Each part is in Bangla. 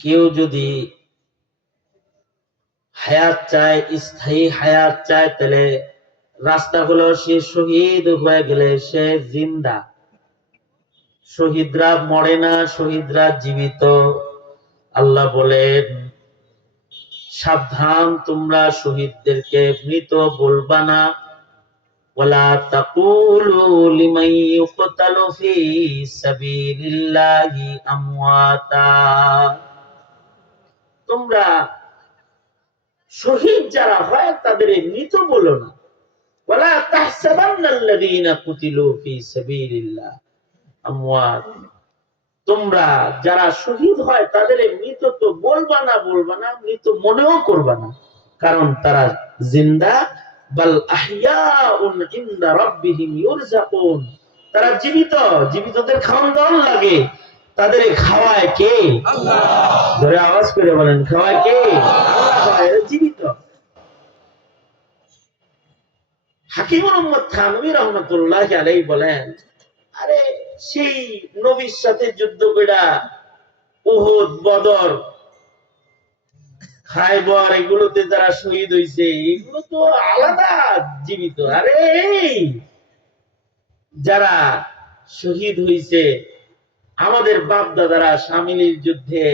কেউ যদি হায়াত চায়, স্থায়ী হায়াত চায়, তাহলে রাস্তা হলো সে শহীদ হয়ে গেলে সে জিন্দা। শহীদরা মরে না, শহীদরা জীবিত। আল্লাহ বলেন, সাবধান, তোমরা শহীদদেরকে মৃত বলবা না। ওয়ালা তাকুলু লিমান ইউকতালু ফি সাবিলিল্লাহি আমওয়াতা। তোমরা শহীদ যারা হয় তাদের মৃত বলো না। ওয়ালা তাহসাবান্নাল্লাযীনা কুতিলু ফি সাবিলিল্লাহ আমওয়াত। তোমরা যারা শহীদ হয় তাদের মৃত তো বলবা না, মৃত মনেও করবা না, কারণ তারা জিন্দা। বাল আহইয়াউন ইনদা রাব্বিহিম ইউরযাকুন। তারা জীবিত, জীবিতদের খাওয়ান দাওয়ান লাগে, তাদের খাওয়ায় কে? আল্লাহ। ধরে আওয়াজ করে বলেন, খাওয়ায় কে? আল্লাহ। এরা জীবিত। হাকিম মুহাম্মদ থানভী রাহমাতুল্লাহি আলাইহি বলেন, আরে সেই নবীর সাথে যুদ্ধ কইরা উহুদ, বদর, খায়বর এগুলোতে যারা শহীদ হইছে এগুলো তো আলাদা জীবিত। আরে যারা শহীদ হইছে আমাদের বাপ দাদারা শামিলির যুদ্ধে,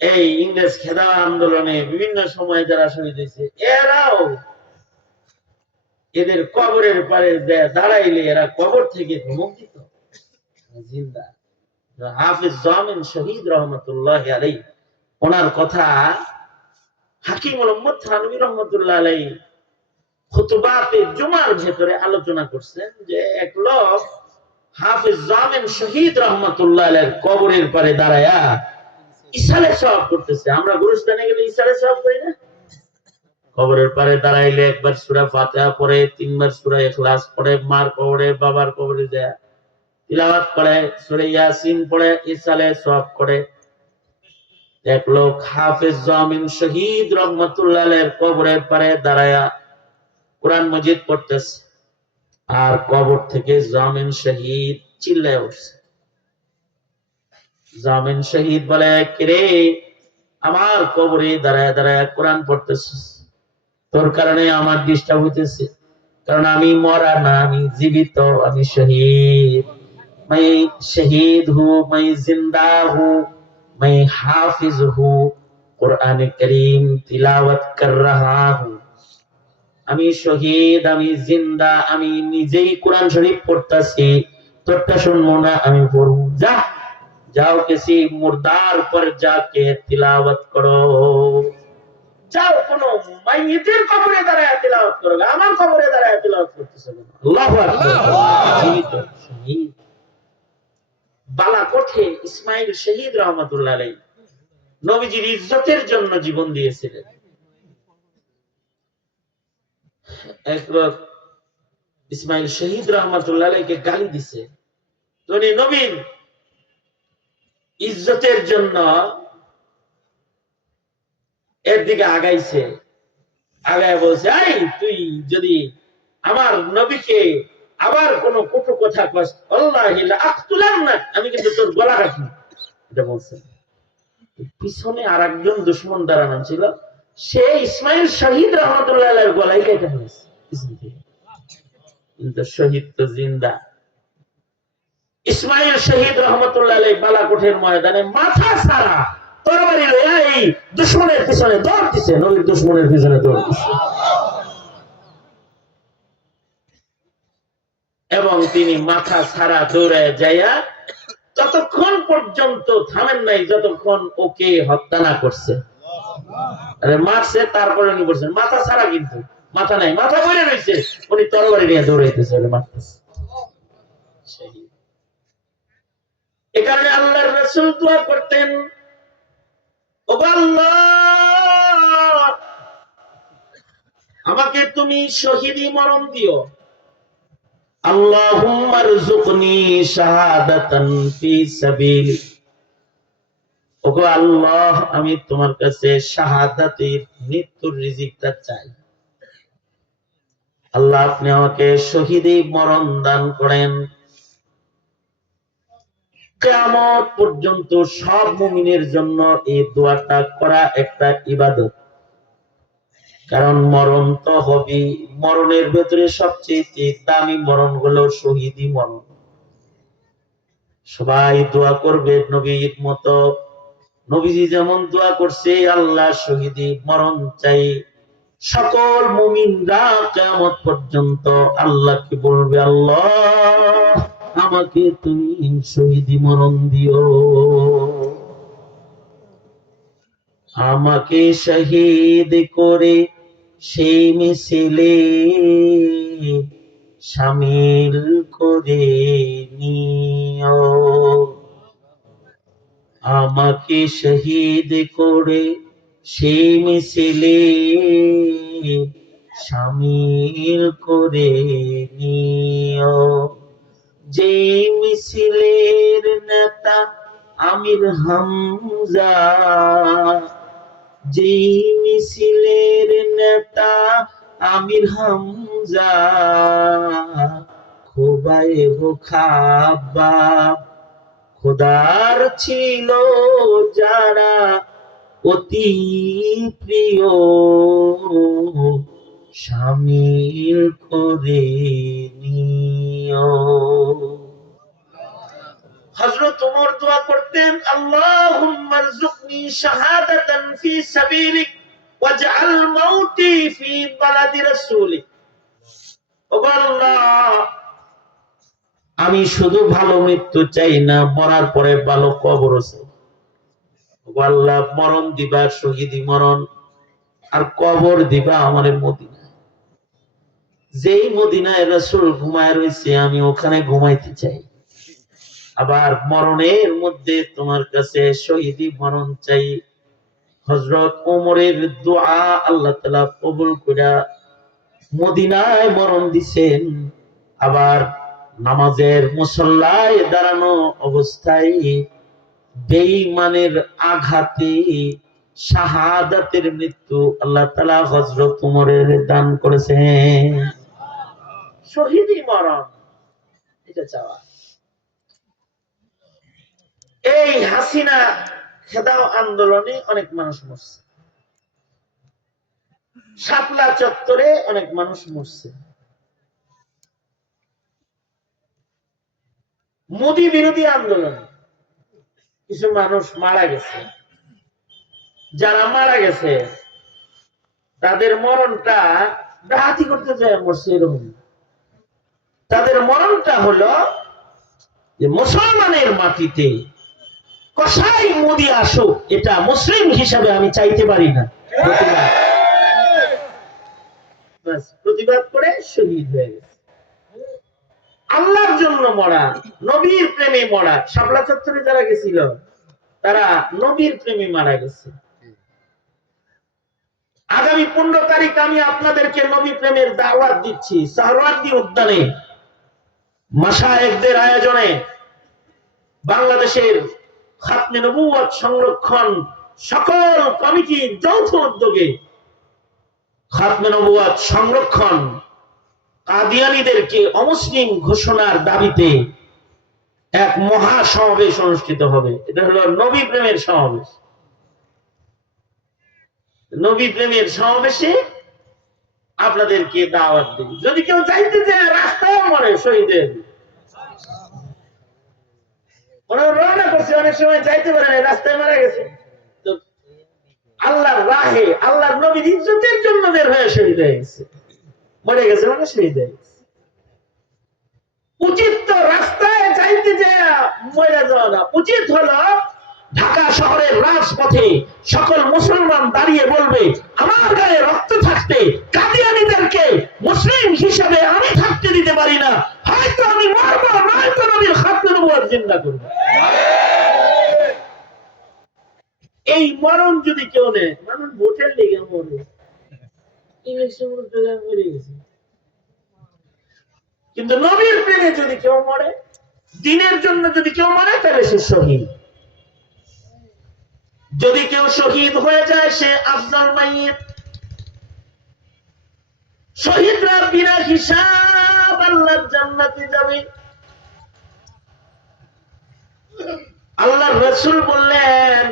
এই ইংরেজ খেদা আন্দোলনে বিভিন্ন সময় যারা শহীদ হয়েছে, এরাও এদের কবরের পারে দাঁড়াইলে এরা কবর থেকে ধমক দিত, জিন্দা। হাফিজ জামিন শহীদ রহমতুল্লাহ আলাইহি, ওনার কথা হাকিম মুহাম্মদ থানভী রহমতুল্লাহ আলাইহি খুতবাতে জুমার ভেতরে আলোচনা করছেন যে এক লোক হাফিজ জামিন শহীদ রহমতুল্লাহ আলাইহির কবরের পারে দাঁড়ায়া ইসালে সওয়াব করতেছে। আমরা গুরুস্থানে গেলে ইসালে সওয়াব করি না? কবরের পারে দাঁড়াইলে একবার সূরা ফাতিহা পড়ে, তিনবার সূরা ইখলাস পড়ে, মার কবরে বাবার কবরে যায় তিলাওয়াত করে, সূরা ইয়াসিন পড়ে, ইসালে সওয়াব করে। এক লোক হাফিজ জামিন শহীদ রহমতুল্লাহ আলাইহির কবরের পারে দাঁড়ায়া কোরআন মাজিদ পড়তেছে, আর কবর থেকে জামিন শহীদ চিল্লায় উঠছে। জামিন শহীদ বলে, কিরে, আমার কবরে দাঁড়ায় দাঁড়ায় কোরআন পড়তেছিস, তোর কারণে আমার ডিস্টার্ব হইতেছে, কারণ আমি মরা না, আমি জীবিত, আমি শহীদ। मैं शहीद हूँ, मैं जिंदा हूँ, मैं हाफिज हूँ, कुरान करीम तिलावत कर रहा हूँ। আমি শহীদ, আমি জিন্দা, আমি নিজেই কোরআন শরীফ পড়তাছি, তোরটা শুনবো না, আমি পড়বো। যা যাও, কিসি মুর্দার पर जाके तिलावत करो। যাও কোন মাইয়িতের কবরে দাঁড়ায় তিলাওয়াত করো, আমার কবরে দাঁড়ায় তিলাওয়াত করতেছে না। আল্লাহু আকবার। জীবিত শহীদ। বালাকোটে ইসমাইল শহীদ রহমাতুল্লাহ আলাইহি নবীজির ইজ্জতের জন্য জীবন দিয়েছিলেন। এক লোক ইসমাইল শহীদ রহমাতুল্লাহ আলাইহিকে গালি দিছে, তো উনি নবীর ইজ্জতের জন্য এর দিকে আগাইছে, আগায় বলছে, এই তুই যদি আমার নবীকে আবার কোন কটু কথা কস, আল্লাহি লা আকতুলান্না, আমি কিন্তু তোর গলা কাটবো, এটা বলছে। পিছনে আরেকজন দুশমন দাঁড়ানো ছিল, সে ইসমাইল শহীদ রহমাতুল্লাহ আলাইহির গলায় কেটে ফেলেছে, কিন্তু শহীদ তো জিন্দা। ইসমাইল শহীদ রহমতুল্লাহ আলাইহি বালাকোটের ময়দানে মাথা ছাড়া তরবারি লইয়া এই দুশমনের পিছনে দৌড় দিছে, নবীর দুশমনের পিছনে দৌড় দিছে, এবং তিনি মাথা ছাড়া দৌড়ে যাইয়া ততক্ষণ পর্যন্ত থামেন নাই যতক্ষণ ওকে হত্যা না করছে। আরে মারছে, তারপরে উনি বলছেন মাথা ছাড়া, কিন্তু মাথা নাই, মাথা বইরে রয়েছে, উনি তরবারি নিয়ে দৌড়াইতেছে, মারতেছে। এ কারণে আল্লাহর রাসূল দোয়া করতেন, ও আল্লাহ, আমাকে তুমি শহীদি মরণ দিও। আল্লাহুম্মা রযুকনি শাহাদাতান ফি সাবিলিক। ওগো আল্লাহ, আমি তোমার কাছে শাহাদাতের মৃত্যুর রিজিকটা চাই। আল্লাহ, আপনি আমাকে শহীদি মরণ দান করেন। কিয়ামত পর্যন্ত সব মুমিনের জন্য এই দোয়াটা করা একটা ইবাদত। কারণ মরণ তো হবে, মরণের ভেতরে সবচেয়ে দামি মরণ হলো শহীদি মরণ। সবাই দোয়া করবে নবীর মতো। নবীজি যেমন দোয়া করছে, আল্লাহ শহীদি মরণ চাই। সকল মুমিনরা কিয়ামত পর্যন্ত আল্লাহকে বলবে, আল্লাহ আমাকে তুমি শহীদি মরণ দিও, আমাকে শহীদ করে সেই মিছিলে শামিল করে নিও, আমাকে শহীদ করে সেই মিছিলে শামিল করে নিও। যেই মিছিলের নেতা আমির হামজা, যেই মিছিলের নেতা আমির হামজা, খোবায়েব খাব্বাব, খোদার ছিল যারা অতি প্রিয়, শামিল করে নিও। হযরত ওমর দোয়া করতেন, আল্লাহুম্মা রযুকনি শাহাদাতান ফি সাবিলিক ওয়াজআল মাউতি ফি বালাদি রাসূলিক। ও আল্লাহ, আমি শুধু ভালো মৃত্যু চাই না, মরার পরে ভালো কবর চাই। ও আল্লাহ, মরণ দিবা শহীদি মরণ, আর কবর দিবা আমাদের মদিনায়। যেই মদিনায় রাসূল ঘুমায় রয়েছে আমি ওখানে ঘুমাইতে চাই। আবার মরণের মধ্যে তোমার কাছে শহীদি মরণ চাই। হযরত ওমরের দোয়া আল্লাহ তাআলা কবুল কইরা মদিনায় মরণ দিছেন। আবার নামাজের মুসল্লায় দাঁড়ানো অবস্থায় বেঈমানের আঘাতে শাহাদাতের মৃত্যু আল্লাহ তাআলা হযরত ওমরের দান করেছেন। শহীদি মরণ এটা চাওয়া। এই হাসিনা খেদাও আন্দোলনে অনেক মানুষ মরছে, শাপলা চত্বরে অনেক মানুষ মরছে, মোদি বিরোধী আন্দোলনে কিছু মানুষ মারা গেছে। যারা মারা গেছে তাদের মরণটা ডাহাতি করতে যায় মরছে এরকম। তাদের মরণটা হলো যে মুসলমানের মাটিতে কসাই মোদি আসুক, এটা মুসলিম হিসাবে আমি চাইতে পারি না। প্রতিবাদ করে শহীদ হয়ে গেছে। আল্লাহর জন্য মরা, নবীর প্রেমে মরা। শাপলা চত্বরে যারা গেছিল তারা নবীর প্রেমে মারা গেছে। আগামী 15 তারিখ আমি আপনাদেরকে নবী প্রেমের দাওয়াত দিচ্ছি। সাহরাওয়ার্দী উদ্যানে মাশায়েখদের আয়োজনে বাংলাদেশের খাতমে নবুয়ত সংরক্ষণ সকল কমিটির যৌথ উদ্যোগে খাতমে নবুয়ত সংরক্ষণ কাদিয়ানীদেরকে অমুসলিম ঘোষণার দাবিতে এক মহা সমাবেশ অনুষ্ঠিত হবে। এটা হলো নবী প্রেমের সমাবেশ। নবী প্রেমের সমাবেশে আপনাদেরকে দাওয়াত দিই। যদি কেউ যাইতে চায় রাস্তায় মরে শহীদের রওনা করছে, অনেক সময় যাইতে পারে না, রাস্তায় মারা গেছে। তো আল্লাহর রাহে আল্লাহর নবীর ইজ্জতের জন্য বের হয়ে শহীদ হয়ে গেছে, মরে গেছে মানে শহীদ হয়ে গেছে। উচিত তো রাস্তায় যাইতে যায় মরে যাওয়া না, উচিত হলো ঢাকা শহরের রাজপথে সকল মুসলমান দাঁড়িয়ে বলবে, আমার গায়ে রক্ত থাকতে কাদিয়ানীদেরকে মুসলিম হিসাবে আমি থাকতে দিতে পারি না, হয়তো আমি মরবো, নয়তো নবীর খাতমে নবুয়ত জিন্দা করব। এই মরণ যদি কেউ নেয়, মানুষ ভোটের লেগে মরে, ইলেকশন মরে গেছে, কিন্তু নবীর প্রেমে যদি কেউ মরে, দিনের জন্য যদি কেউ মরে, তাহলে সে শহীদ। যদি কেউ শহীদ হয়ে যায় সে আফজাল মাইয়িত। শহীদরা বিনা হিসাব আল্লাহর জান্নাতে যাবে। আল্লাহর রাসূল বললেন,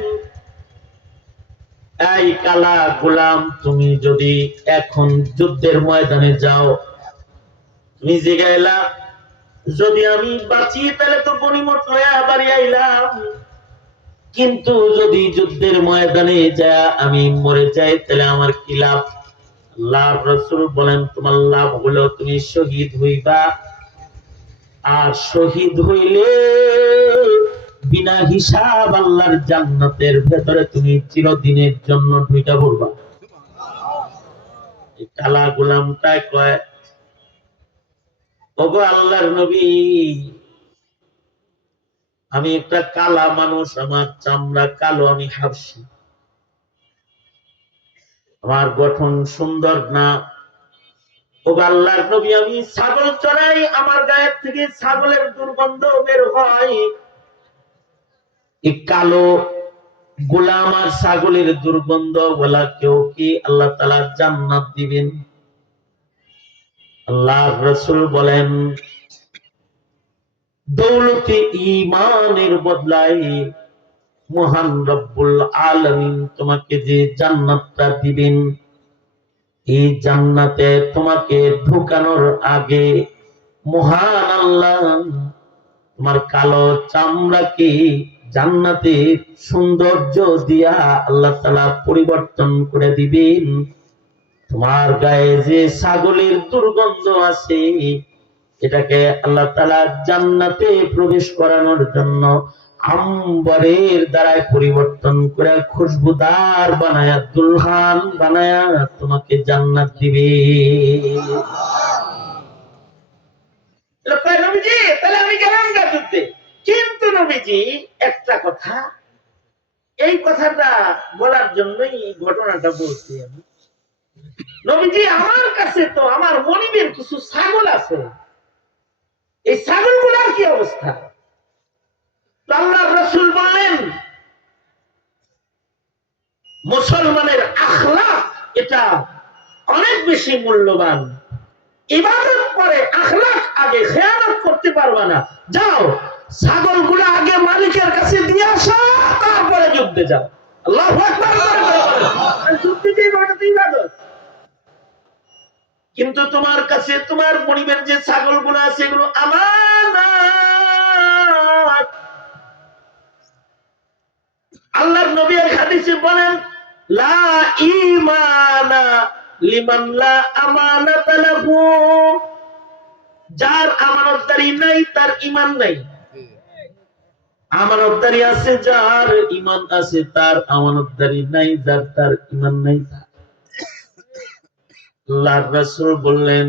এই কালা গোলাম, তুমি যদি এখন যুদ্ধের ময়দানে যাও, তুমি জিগাইলা যদি আমি বাঁচি তাহলে তো গনিমত লয়া বাড়ি আইলাম, কিন্তু যদি যুদ্ধের ময়দানে যা আমি মরে যাই তাহলে আমার কি লাভ? আল্লাহর রাসূল বলেন, তোমার লাভ হলো তুমি শহীদ হইবা, আর শহীদ হইলে বিনা হিসাব আল্লাহর জান্নাতের ভেতরে তুমি চিরদিনের জন্য ঢুইকা পড়বা। এই কালা গোলামটা কয়, ওগো আল্লাহর নবী, আমি একটা কালা মানুষ, আমার চামড়া কালো, আমি হাবশী, আমার গঠন সুন্দর না। ওগো আল্লাহর নবী, আমি ছাগল চড়াই, আমার গায়ের থেকে ছাগলের দুর্গন্ধ বের হয়। এই কালো গোলাম আর ছাগলের দুর্গন্ধ বলা কেউ কি আল্লাহ তাআলা জান্নাত দিবেন? আল্লাহর রাসূল বলেন, দৌলতে ঈমানের বদলায় মহান রব্বুল আলামিন তোমাকে যে জান্নাতটা দিবেন, এই জান্নাতে তোমাকে ঢোকানোর আগে মহান আল্লাহ তোমার কালো চামড়াকে জান্নাতে সৌন্দর্য দিয়া আল্লাহ তাআলা পরিবর্তন করে দিবেন। তোমার গায়ে যে ছাগলের দুর্গন্ধ আছে, এটাকে আল্লাহ তাআলা জান্নাতে প্রবেশ করানোর জন্য আম্বরের দ্বারাই পরিবর্তন করে খুশবুদার বানায়া, দুলহান বানায়া তোমাকে জান্নাত দিবে। নবীজি, তাহলে আমি গেলাম না যুদ্ধে। কিন্তু নবীজি একটা কথা, এই কথাটা বলার জন্যই ঘটনাটা বলছি আমি। নবীজি, আমার কাছে তো আমার মনিবের কিছু ছাগল আছে, এই ছাগলগুলোর কি অবস্থা? আল্লাহর রাসূল বললেন, মুসলমানের আখলাক এটা অনেক বেশি মূল্যবান। ইবাদত করে আখলাক আগে, খেয়ানত করতে পারবা না। যাও ছাগলগুলো আগে মালিকের কাছে দিয়ে আসো, তারপরে যুদ্ধে যাও। আল্লাহু আকবার। যুদ্ধে যে ইবাদত, কিন্তু তোমার কাছে তোমার মনিবের যে ছাগলগুলো আছে এগুলো আমানত। আল্লাহর নবী এক হাদিসে বলেন, লা ঈমানা লিমান লা আমানাতা লাহু, যার আমানতদারি নাই তার ঈমান নাই। আমানতদারি আছে যার, ঈমান আছে তার। আমানতদারি নাই যার, তার ঈমান নাই। আল্লাহর রাসূল বললেন,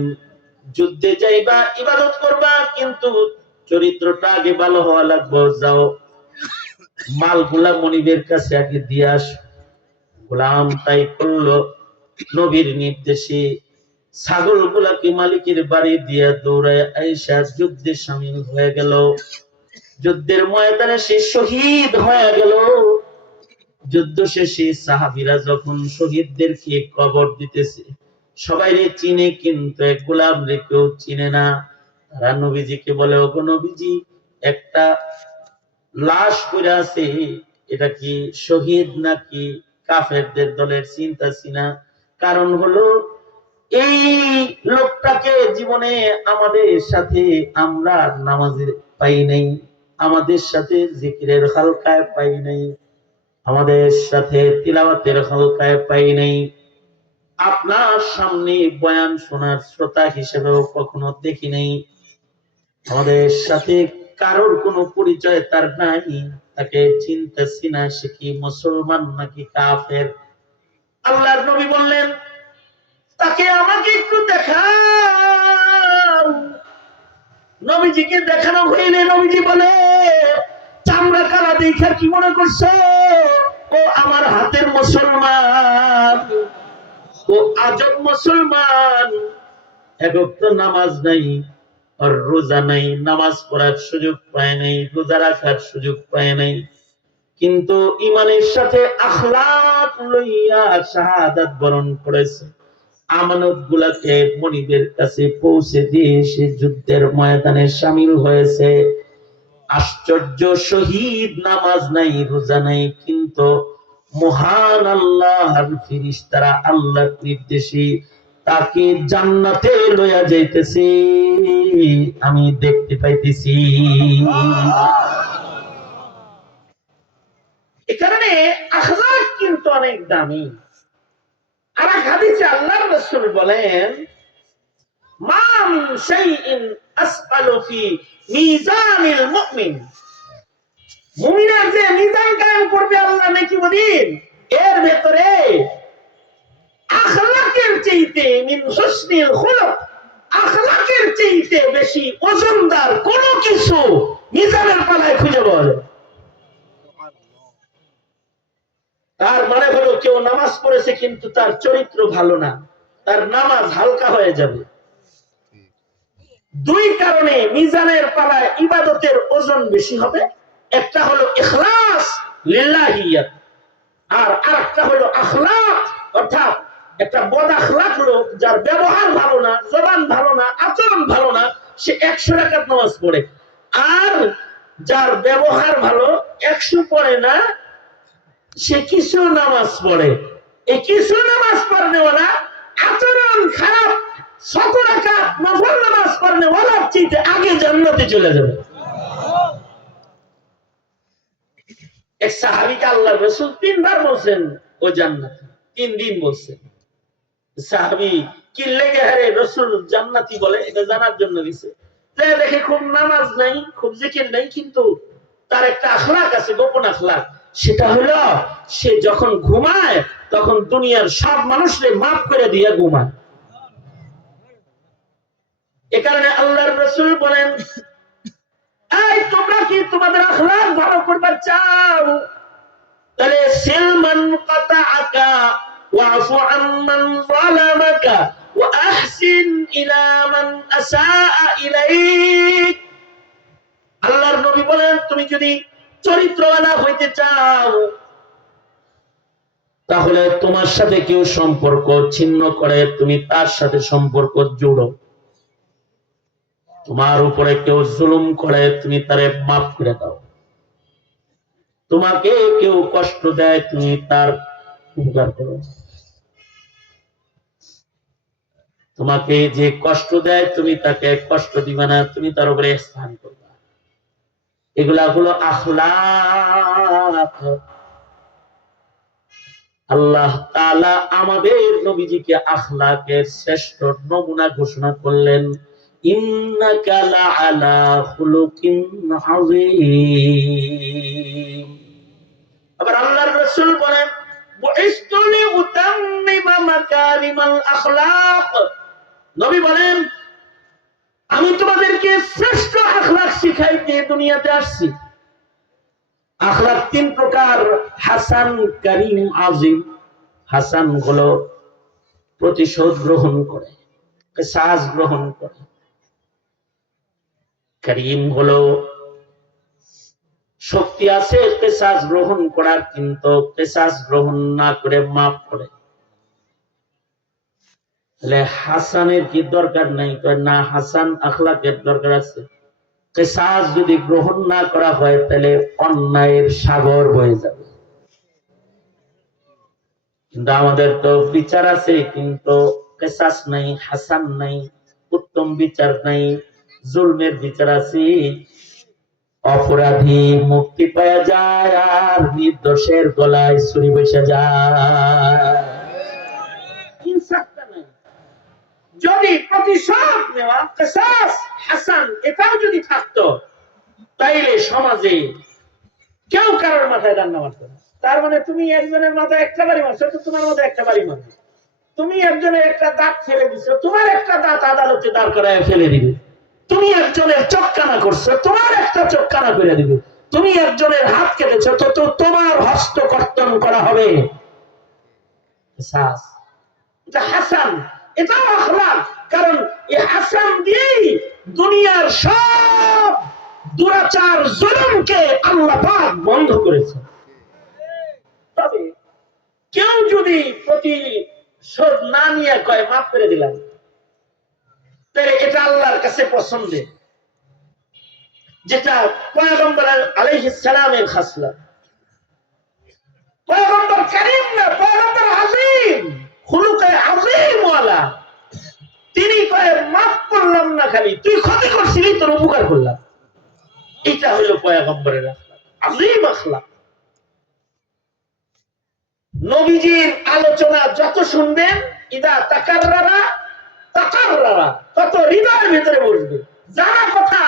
যুদ্ধে যাইবা, ইবাদত করবা, কিন্তু চরিত্রটা আগে ভালো হওয়া লাগবে। যাও মালগুলা মনিবের কাছে আগে দিয়ে আস। গোলাম তাই করলো। নবীর নির্দেশে ছাগলগুলাকে মালিকের বাড়ি দিয়ে দৌড়ায় আয়েশা যুদ্ধে শামিল হয়ে গেল। যুদ্ধের ময়দানে সে শহীদ হয়ে গেল। যুদ্ধ শেষে সাহাবীরা যখন শহীদদেরকে কবর দিতেছে, সবাই চিনে, কিন্তু এক গোলাম রে কেউ চিনে না। তারা নবীজিকে বলে, ওগো নবীজি, একটা লাশ পড়ে আছে, এটা কি শহীদ নাকি কাফেরদের দলের? চিন্তা চিনা। কারণ হলো এই লোকটাকে জীবনে আমাদের সাথে আমরা নামাজের পাই নাই, আমাদের সাথে জিকিরের হালকায় পাই নাই, আমাদের সাথে তিলাওয়াতের হালকায় পাই নাই, আপনার সামনে বয়ান শোনার শ্রোতা হিসেবেও কখনো দেখি নাই, আমাদের সাথে কারোর কোনো পরিচয় তার নাই, তাকে চিনতেছি না, সে কি মুসলমান নাকি কাফের। আল্লাহর নবী বললেন, তাকে আমাকে একটু দেখাও। নবীজিকে দেখানো হইলে নবীজি বলে, চামড়া কালা দেখা কি মনে করছো? ও আমার হাতের মুসলমান, ও আজব মুসলমান। এক ওয়াক্ত নামাজ নাই, আর রোজা নাই, নামাজ পড়ার সুযোগ পায় নাই, রোজা রাখার সুযোগ পায় নাই, কিন্তু ইমানের সাথে আখলাক লইয়া শাহাদাত বরণ করেছে। আমানত গুলাকে মনিবের কাছে পৌঁছে দিয়ে সে যুদ্ধের ময়দানে শামিল হয়েছে। আশ্চর্য, শহীদ নামাজ নাই, রোজা নাই, কিন্তু মহান আল্লাহর ফেরেশতারা আল্লাহর নির্দেশে তাকে জান্নাতে লইয়া যাইতেছে, আমি দেখতে পাইতেছি। এ কারণে আখলাক কিন্তু অনেক দামি। আর এক হাদিসে আল্লাহর রাসূল বলেন, মা মিন শাইইন আসকালু ফি মিজানিল মুমিন, মুমিনের যে মিজান কায়েম করবে আল্লাহ নাকি বলেন, এর ভেতরে আখলাকের চাইতে মিন হুসনিল খুলুক, আখলাকের চাইতে বেশি ওজনদার কোন কিছু মিজানের পালায় খুঁজে পাওয়া যায়। তার মানে হলো কেউ নামাজ পড়েছে কিন্তু তার চরিত্র ভালো না, তার নামাজ হালকা হয়ে যাবে। দুই কারণে মিজানের পালায় ইবাদতের ওজন বেশি হবে। একটা হলো ইখলাস লিল্লাহিয়াত, আর আরেকটা হলো আখলাক, অর্থাৎ একটা বদ আখলাক লোক যার ব্যবহার ভালো না, জবান ভালো না, আচরণ ভালো না, সে 100 রাকাত নামাজ পড়ে। আর যার ব্যবহার ভালো, 100 পড়ে না, সে কিছু নামাজ পড়ে। এই কিছু নামাজ পড়নেওয়ালা আচরণ খারাপ 100 রাকাত নফল নামাজ পড়নেওয়ালার চাইতে আগে জান্নাতে চলে যাবে। এক সাহাবীকে আল্লাহর রাসূল 3 বার বলছেন ও জান্নাতি, 3 দিন বলছেন। সাহাবী কি লেগে হারে রাসূল জান্নাতি বলে, এটা জানার জন্য দিছে। দেখে খুব নামাজ নাই, খুব জিকির নাই, কিন্তু তার একটা আখলাক আছে, গোপন আখলাক। সেটা হলো সে যখন ঘুমায় তখন দুনিয়ার সব মানুষকে মাফ করে দিয়ে ঘুমায়। এ কারণে আল্লাহর রাসূল বলেন, এই তোমরা কি তোমাদের আখলাক ভালো করতে চাও, তাহলে সিলমান কাতাআকা ওয়াফু আম্মান যালামাকা ওয়া আহসিন ইলা মান আসাআ ইলাইক। আল্লাহর নবী বলেন, তুমি যদি চরিত্রওয়ালা হইতে চাও, তাহলে তোমার সাথে কেউ সম্পর্ক ছিন্ন করে তুমি তার সাথে সম্পর্ক জোড়ো। তোমার উপরে কেউ জুলুম করে তুমি তারে মাফ করে দাও। তোমাকে কেউ কষ্ট দেয় তুমি তার উপকার করো। তোমাকে যে কষ্ট দেয় তুমি তাকে কষ্ট দিবে না, তুমি তার উপরে ইহসান করবে। এগুলা হলো আখলাক। আল্লাহ তাআলা আমাদের নবীজিকে আখলাকের শ্রেষ্ঠ নমুনা ঘোষণা করলেন, ইন্নাকা লাআলা খুলুকিন আযীম। আবার আল্লাহর রাসূল বলেন, বুইসতু লিউতাম্মিমা মাকারিমাল আখলাক। নবী বলেন, আমি তোমাদেরকে শ্রেষ্ঠ আখলাক শিখাইতে দুনিয়াতে আসছি। আখলাক 3 প্রকার, হাসান, কারীম, আযীম। হাসান হলো প্রতিশোধ গ্রহণ করে, কিসাস গ্রহণ করে। কারীম হলো শক্তি আছে কিসাস গ্রহণ করার, কিন্তু কিসাস গ্রহণ না করে মাফ করে। তাহলে হাসানের কি দরকার নাই? না, হাসান আখলাকের দরকার আছে। কিসাস যদি গ্রহণ না করা হয় তাহলে অন্যায়ের সাগর বয়ে যাবে। কিন্তু আমাদের তো বিচার আছে, কিন্তু কিসাস নাই, হাসান নাই, উত্তম বিচার নাই, জুলমের বিচার আছে। অপরাধী মুক্তি পাওয়া যায় আর নির্দোষের গলায় ছুরি বসে যায়। ইনসাফটা নাই। যদি প্রতিশোধ নেওয়া, কিসাস, হাসান এটাও যদি থাকতো, তাইলে সমাজে কেউ কারোর মাথায় রান্না মারতো না। তার মানে তুমি একজনের মাথায় একটা বাড়ি মারছো, তো তোমার মাথায় একটা বাড়ি মারবে। তুমি একজনের একটা দাঁত ফেলে দিছো, তোমার একটা দাঁত আদালতে দাঁড় করায় ফেলে দিবে। তুমি একজনের চোখ কানা করছো, তোমার একটা চোখ কানা করে দিবে। তুমি একজনের হাত কেটেছো, তো তোমার হস্ত কর্তন করা হবে। এটা হাসান, এটাও আখলাক। কারণ এই হাসান দিয়েই দুনিয়ার সব দুরাচার জুলুমকে আল্লাহ পাক বন্ধ করেছে। তবে কেউ যদি প্রতিশোধ না নিয়ে কয় মাফ করে দিলাম, তাহলে এটা আল্লাহর কাছে পছন্দের। যেটা পয়গম্বর আলাইহিস সালামের খাসলা। পয়গম্বর কারীম না, পয়গম্বর আযীম, খুলুকে আযীম ওয়ালা। তিনি কয় মাফ করলাম না, খালি তুই ক্ষতি করছিলি, তোর উপকার করলাম। এটা হলো পয়গম্বরের আখলাক, আযীম আখলাক। নবীজির আলোচনা যত শুনবেন, ইদা তাকাররারা তাকাররারা, তত হৃদয়ের ভিতরে বসবে। যারা কথা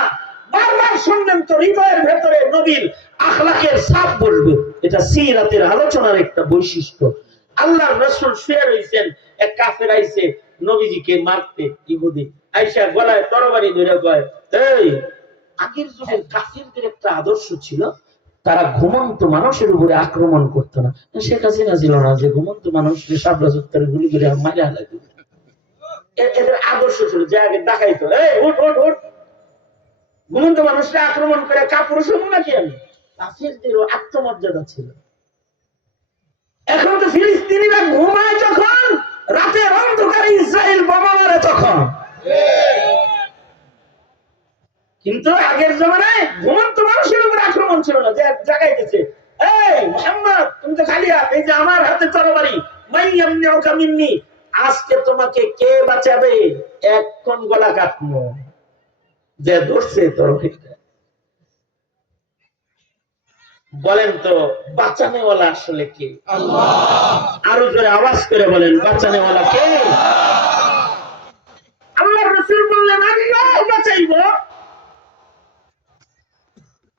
বারবার শুনবেন তো হৃদয়ের ভিতরে নবীর আখলাকের ছাপ বসবে। এটা সিরাতের আলোচনার একটা বৈশিষ্ট্য। আল্লাহর রাসূল শুয়ে রইছেন, এক কাফের আইছে নবীজিকে মারতে। ইহুদি আয়েশা গলায় তরবারি ধরে কয়, এই আগের যুগের কাফিরদের একটা আদর্শ ছিল, তারা ঘুমন্ত মানুষের উপরে আক্রমণ করতো না। শেখ হাসিনা ছিল না যে ঘুমন্ত মানুষকে সাবলা চত্বরে গুলি করে মারা লাগবে। এদের আদর্শ ছিল যে আগে দেখাইতো, এই উঠ উঠ উঠ, ঘুমন্ত মানুষকে আক্রমণ করে কাপুরুষ হবো নাকি আমি? কাফিরদেরও আত্মমর্যাদা ছিল। এখন তো ফিলিস্তিনিরা ঘুমায় যখন, রাতের অন্ধকারে ইসরায়েল বোমা মারে তখন। কিন্তু আগের জমানায় ঘুমন্ত মানুষের উপর আক্রমণ ছিল না, যে জাগাইতেছে, এই মুহাম্মদ তুমি তো খালি হাত, এই যে আমার হাতে তরবারি, মাইয়ামনিউকা মিন্নি, আজকে তোমাকে কে বাঁচাবে? এখন গলা কাটমু, যে ধরছে তরবারিটা। বলেন তো বাঁচানেওয়ালা আসলে কে? আল্লাহ। আরো জোরে আওয়াজ করে বলেন, বাঁচানেওয়ালা কে? আল্লাহর রাসূল বললেন আল্লাহ বাঁচাইব।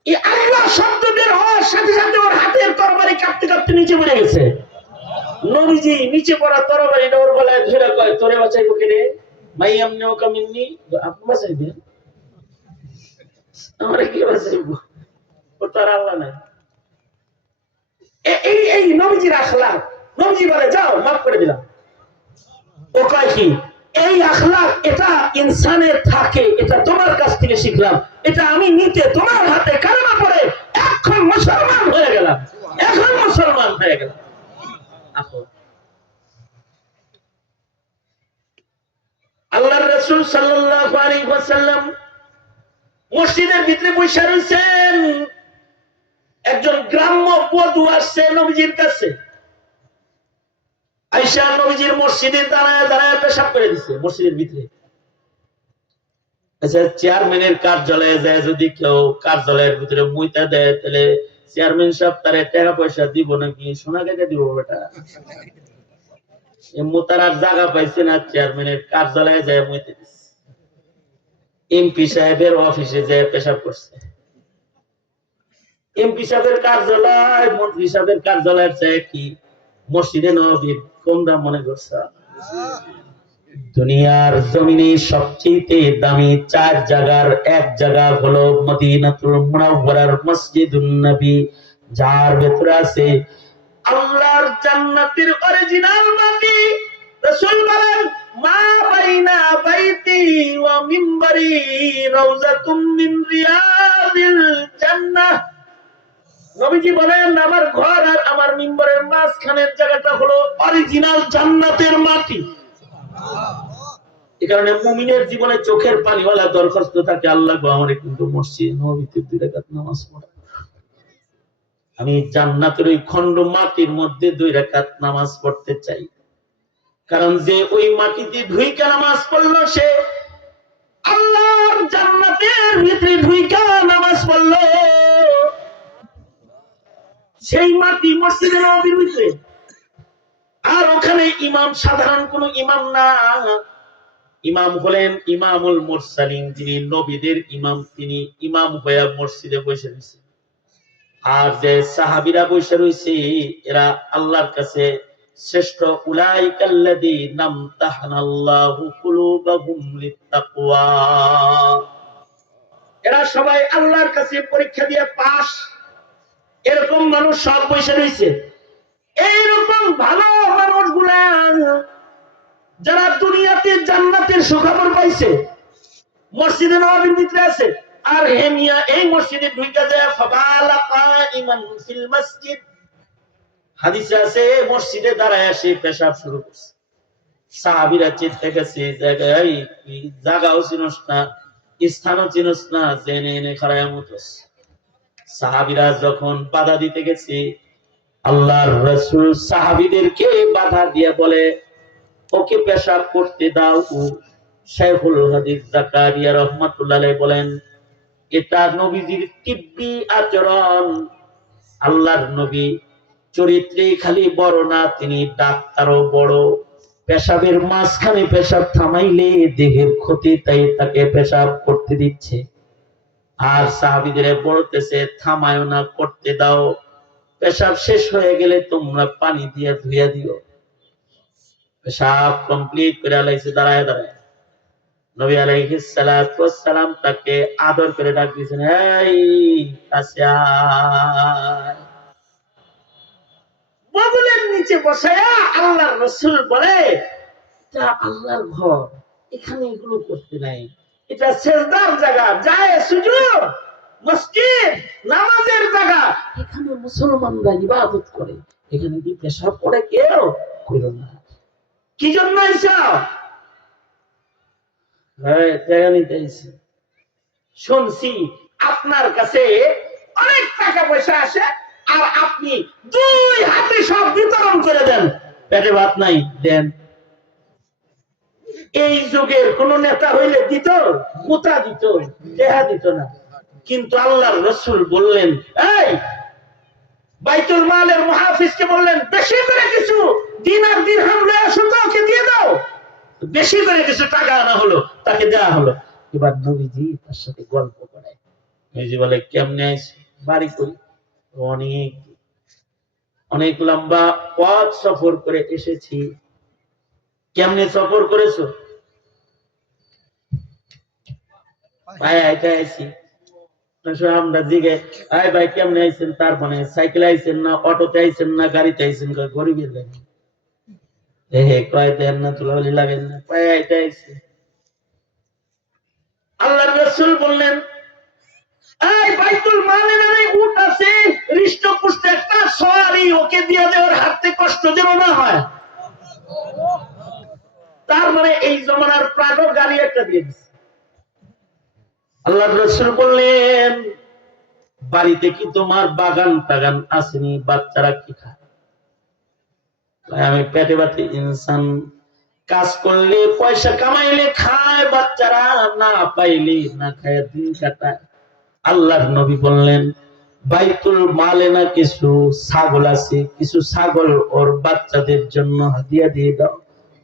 এই আল্লাহ শব্দ বের হওয়ার সাথে সাথে ওর হাতের তরবারি কাঁপতে কাঁপতে নিচে পড়ে গেছে। নবীজি নিচে পড়া তরবারি ওর গলায় ধরে কয়, তোরে বাঁচাইবো কে রে? মাইয়ামনিউকা মিন্নি, আপনি বাঁচাইবেন? আমরা কি বাঁচাইবো? ও তো আর আল্লাহ নাই। এই নবীজির আখলাক। নবীজি বলে যাও মাফ করে দিলাম। ও কয় কি এই আখলাক, এটা ইনসানের থাকে, এটা তোমার কাছ থেকে শিখলাম, এটা আমি নিতে তোমার হাতে কালেমা পড়ে এখন মুসলমান হয়ে গেলাম, এখন মুসলমান হয়ে গেলাম। আল্লাহর রাসূল সাল্লাল্লাহু আলাইহি ওয়াসাল্লাম মসজিদের ভিতরে বসে রয়েছেন। একজন গ্রাম্য বধূ আসছে নবীজির কাছে। আয়েশা নবীজির মসজিদে দাঁড়ায় দাঁড়ায় পেশাব করে দিচ্ছে মসজিদের ভিতরে। আচ্ছা, চেয়ারম্যানের কার্যালয়ে যায় যদি কেউ কার্যালয়ের ভিতরে মুইতা দেয়, তাহলে চেয়ারম্যান সাহেব তার টাকা পয়সা দিব নাকি সোনা টাকা দিব? বেটা মোতারার জায়গা পাইছে না, চেয়ারম্যানের কার্যালয়ে যায় মুইতে দিচ্ছে। এমপি সাহেবের অফিসে যায় পেশাব করছে। এমপি সাহেবের কার্যালয় মন্ত্রী সাহেবের কার্যালয়ের চেয়ে কি মসজিদে নববীর কম দাম মনে করছে? দুনিয়ার জমিনে সবচেয়ে দামি 4 জায়গার এক জায়গা হলো মদিনাতুল মুনাওয়ারার মসজিদুন নবী, যার ভেতরে আছে আল্লাহর জান্নাতের অরিজিনাল মাটি। রাসূল বলেন মা বাইনা বাইতি ওয়া মিম্বারি রাউযাতুম মিন রিয়াদিল জান্নাহ। নবীজি বলেন আমার ঘর আর আমার মিম্বরের মাঝখানের জায়গাটা হলো অরিজিনাল জান্নাতের মাটি। এই কারণে মুমিনের জীবনে চোখের পানিওয়ালা দরখাস্ত থাকে, আল্লাহ গো আমার কিন্তু মসজিদ নববীতে 2 রাকাত নামাজ পড়া, আমি জান্নাতের ওই খণ্ড মাটির মধ্যে 2 রাকাত নামাজ পড়তে চাই। কারণ যে ওই মাটিতে ঢুইকা নামাজ পড়লো সে আল্লাহর জান্নাতের ভিতরে ঢুইকা নামাজ পড়লো। সেই মাটি মসজিদে নববীর ভিতরে। আর ওখানে ইমাম সাধারণ কোন ইমাম না, ইমাম হলেন ইমামুল মুরসালিন, যিনি নবীদের ইমাম, তিনি ইমাম হয়ে মসজিদে বসে রয়েছে। আর যে সাহাবীরা বসে রয়েছে এরা আল্লাহর কাছে শ্রেষ্ঠ। উলাইকাল্লাযীনা আমতাহানাল্লাহু কুলুবাহুম লিত্তাকওয়া, এরা সবাই আল্লাহর কাছে পরীক্ষা দিয়ে পাস। এরকম মানুষ সব বসে রয়েছে। এইরকম ভালো মানুষগুলা যারা দুনিয়াতে জান্নাতের সুখবর পাইছে মসজিদে নববীর ভিতরে আছে। আর হেমিয়া এই মসজিদে ঢুইকা যায় ফাবালা কাইমান ফিল মসজিদ, হাদিসে আছে মসজিদে দাঁড়ায় আসে পেশাব শুরু করছে। সাহাবীরা চিন্তা করছে জায়গায় কি জায়গাও চিনস না, স্থানও চিনস না, জেনে এনে খারায় মতস। সাহাবীরা যখন বাধা দিতে গেছে, আল্লাহর রাসূল সাহাবীদেরকে বাধা দিয়ে বলে, ওকে পেশাব করতে দাও। শাইখুল হাদিস জাকারিয়া রাহমাতুল্লাহ আলাইহি বলেন, এটা নবীজির তিব্বি আচরণ। আল্লাহর নবী চরিত্রে খালি বড় না, তিনি ডাক্তারও বড়। পেশাবের মাঝখানে পেশাব থামাইলে দেহের ক্ষতি, তাই তাকে পেশাব করতে দিচ্ছে। আর সাহাবীদের বলতেছে, থামায়ও না, করতে দাও। পেশাব শেষ হয়ে গেলে তোমরা পানি দিয়ে ধুইয়া দিও। পেশাব কমপ্লিট করে আলাইছে দাঁড়ায় দাঁড়ায়। নবী আলাইহিস সালাতু ওয়াস সালাম তাকে আদর করে ডাক দিয়েছেন, এই কাছে আয়। বগলের নিচে বসায়া আল্লাহর রাসূল বলে, এটা আল্লাহর ঘর, এখানে এগুলো করতে নাই। এটা সিজদার জায়গা, যায় সুজুদ, মসজিদ, নামাজের জায়গা। এখানে মুসলমানরা ইবাদত করে, এখানে কি পেশাব করে কেউ কইরো না। কি জন্য আইছো? টাকা নিতে আইছি। শুনছি আপনার কাছে অনেক টাকা পয়সা আসে, আর আপনি 2 হাতে সব বিতরণ করে দেন। পেটে ভাত নাই, দেন। এই যুগের কোন নেতা হইলে দিত, মুতা দিত, দেহা দিত না। কিন্তু আল্লাহর রাসূল বললেন, এই বাইতুল মালের মুহাফিজকে বললেন, বেশি করে কিছু দিনার দিরহাম লয়ে আসো, তো ওকে দিয়ে দাও। বেশি করে কিছু টাকা আনা হলো, তাকে দেওয়া হলো। এবার নবীজি তার সাথে গল্প করে। নবীজি বলে, কেমনে আইছো? বাড়ি করি। অনেক অনেক লম্বা পথ সফর করে এসেছি। কেমনে সফর করেছো? ভাই আইতে আইছি। আমরা জিগে, আই ভাই কেমনে আইছেন? তার মানে সাইকেল আইছেন না, অটোতে আইছেন না, গাড়িতে আইছেন? গরিবের গাড়ি। কয় দেন না, তুলাবলি লাগেন না, পায়ে আইতে আইছি। আল্লাহর রাসূল বললেন, এই বাইতুল মালে নামে উট আছে, হৃষ্টপুষ্ট একটা সওয়ারি, ওকে দিয়ে দেওয়ার হাতে কষ্ট যেন না হয়। তার মানে এই জমানার প্রাডো গাড়ি একটা দিয়ে দিচ্ছে। আল্লাহর রাসূল বললেন, বাড়িতে কি তোমার বাগান টাগান আসেনি? বাচ্চারা কি খায়? আমি পেটে বাতে ইনসান, কাজ করলে পয়সা কামাইলে খায়, বাচ্চারা না পাইলে না খায় দিন কাটায়। আল্লাহর নবী বললেন, বাইতুল মালে না কিছু ছাগল আছে, কিছু ছাগল ওর বাচ্চাদের জন্য হাদিয়া দিয়ে দাও,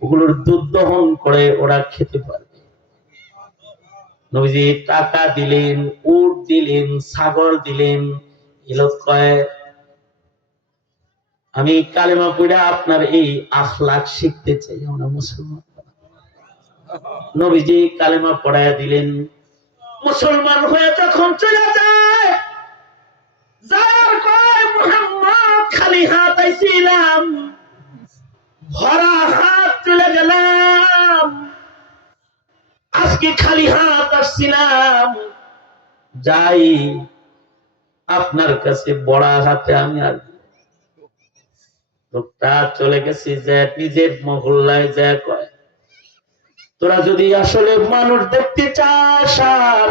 ওগুলোর দুধ দহন করে ওরা খেতে পারবে। নবীজি টাকা দিলেন, উট দিলেন, ছাগল দিলেন। এলো কয়, আমি কালেমা পড়া আপনার এই আখলাক শিখতে চাই, আমরা মুসলমান। নবীজি কালেমা পড়ায়া দিলেন। মুসলমান হয়ে যখন চলে যায়, যার কয়, মুহাম্মদ খালি হাত আইছিলাম, ভরা হাত চলে গেলাম, আজকে খালি হাত আসছিলাম, যাই আপনার কাছে বড়া হাতে আমি আর। লোকটা চলে গেছি, যে নিজের মহল্লায় যায় কয়, তোরা যদি আসলে মানুষ দেখতে চাস, আর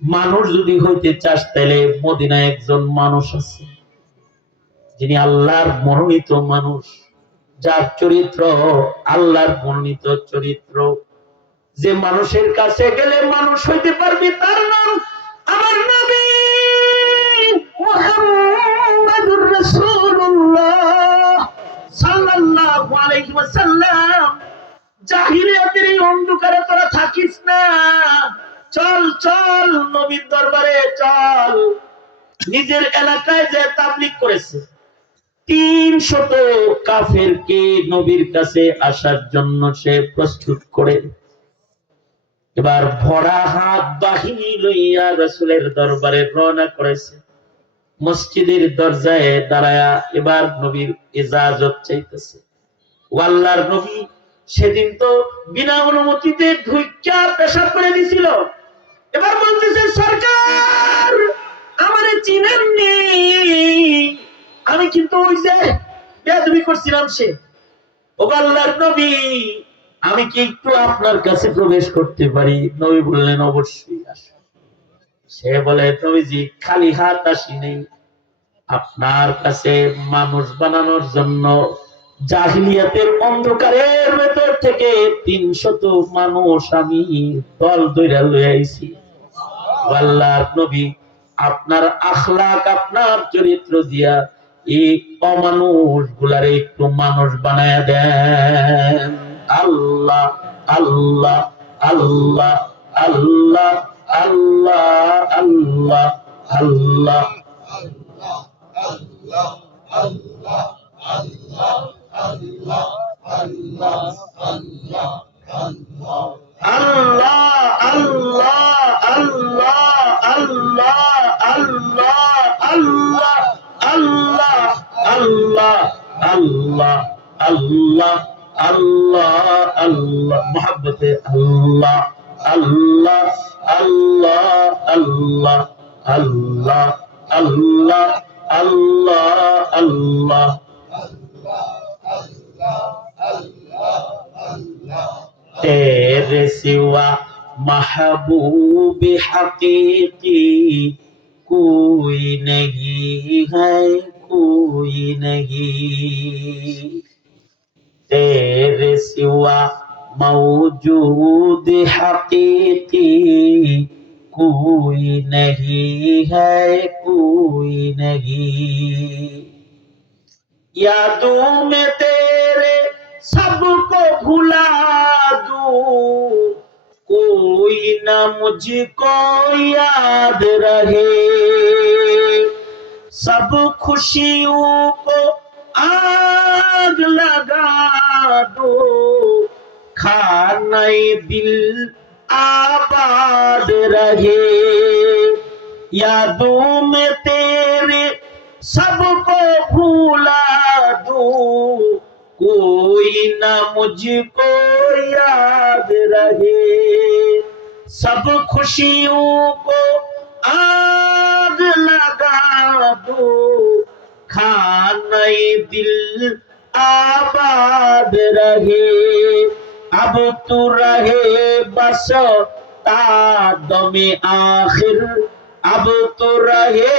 মানুষ যদি হইতে চাস, তাহলে মদিনায় একজন মানুষ আছে, যিনি আল্লাহর মনোনীত মানুষ, যার চরিত্র আল্লাহর মনোনীত চরিত্র, যে মানুষের কাছে গেলে মানুষ হইতে পারবি, তার নাম আমার নবী মুহাম্মাদুর রাসূলুল্লাহ সাল্লাল্লাহু আলাইহি ওয়াসাল্লাম। জাহিলিয়াতের এই অন্ধকারে তোরা থাকিস না, চল চল নবীর দরবারে চল। নিজের এলাকায় যে তাবলীগ করেছে, 300 কাফেরকে নবীর কাছে আসার জন্য সে প্রস্তুত করে, এবার ভরা হাত বাহিনী লইয়া রাসূলের দরবারে রওনা করেছে। মসজিদের দরজায় দাঁড়ায়া এবার নবীর ইজাজত চাইতেছে। আল্লাহর নবী সেদিন তো বিনা অনুমতিতে ঢুইকা পেশাব করে দিছিল। এবার বলতেছে, সরকার আমারে চিনেননি, আমি কিন্তু ওই যে বেয়াদবি করছিলাম, সে। ও আল্লাহর নবী, আমি কি একটু আপনার কাছে প্রবেশ করতে পারি? নবী বললেন অবশ্যই আসো। সে বলে নবীজি খালি হাত আসি নেই, আপনার কাছে মানুষ বানানোর জন্য জাহিলিয়াতের অন্ধকারের ভেতর থেকে 300 মানুষ আমি দল দইরা লই আইছি। আল্লাহর নবী আপনার আখলাক, আপনার চরিত্র দিয়া এই অমানুষ গুলারে একটু মানুষ বানায়া দেন। আল্লাহ আল্লাহ আল্লাহ আল্লাহ আল্লাহ আল্লাহ আল্লাহ আল্লাহ আল্লাহ আল্লাহ আল্লাহ আল্লাহ আল্লাহ আল্লাহ আল্লাহ আল্লাহ আল্লাহ আল্লাহ আল্লাহ মোহাব্বতে আল্লাহ আল্লাহ আল্লাহ আল্লাহ আল্লাহ আল্লাহ আল্লাহ আল্লাহ तेरे सिवा महबूब हकीकी कोई नहीं है, कोई नहीं। तेरे सिवा मौजूद हकीकी कोई नहीं है, कोई नहीं। यादों में तेरे सबको भुला दूं, कोई ना मुझको याद रहे। सब खुशियों को आग लगा दो, खाने दिल आबाद रहे। यादों में तेरे सबको भूला दूं, कोई ना मुझको याद रहे। सब खुशियों को आग लगा दो, खाने दिल आबाद रहे। अब तू रहे बस तादमे आखिर, अब तो रहे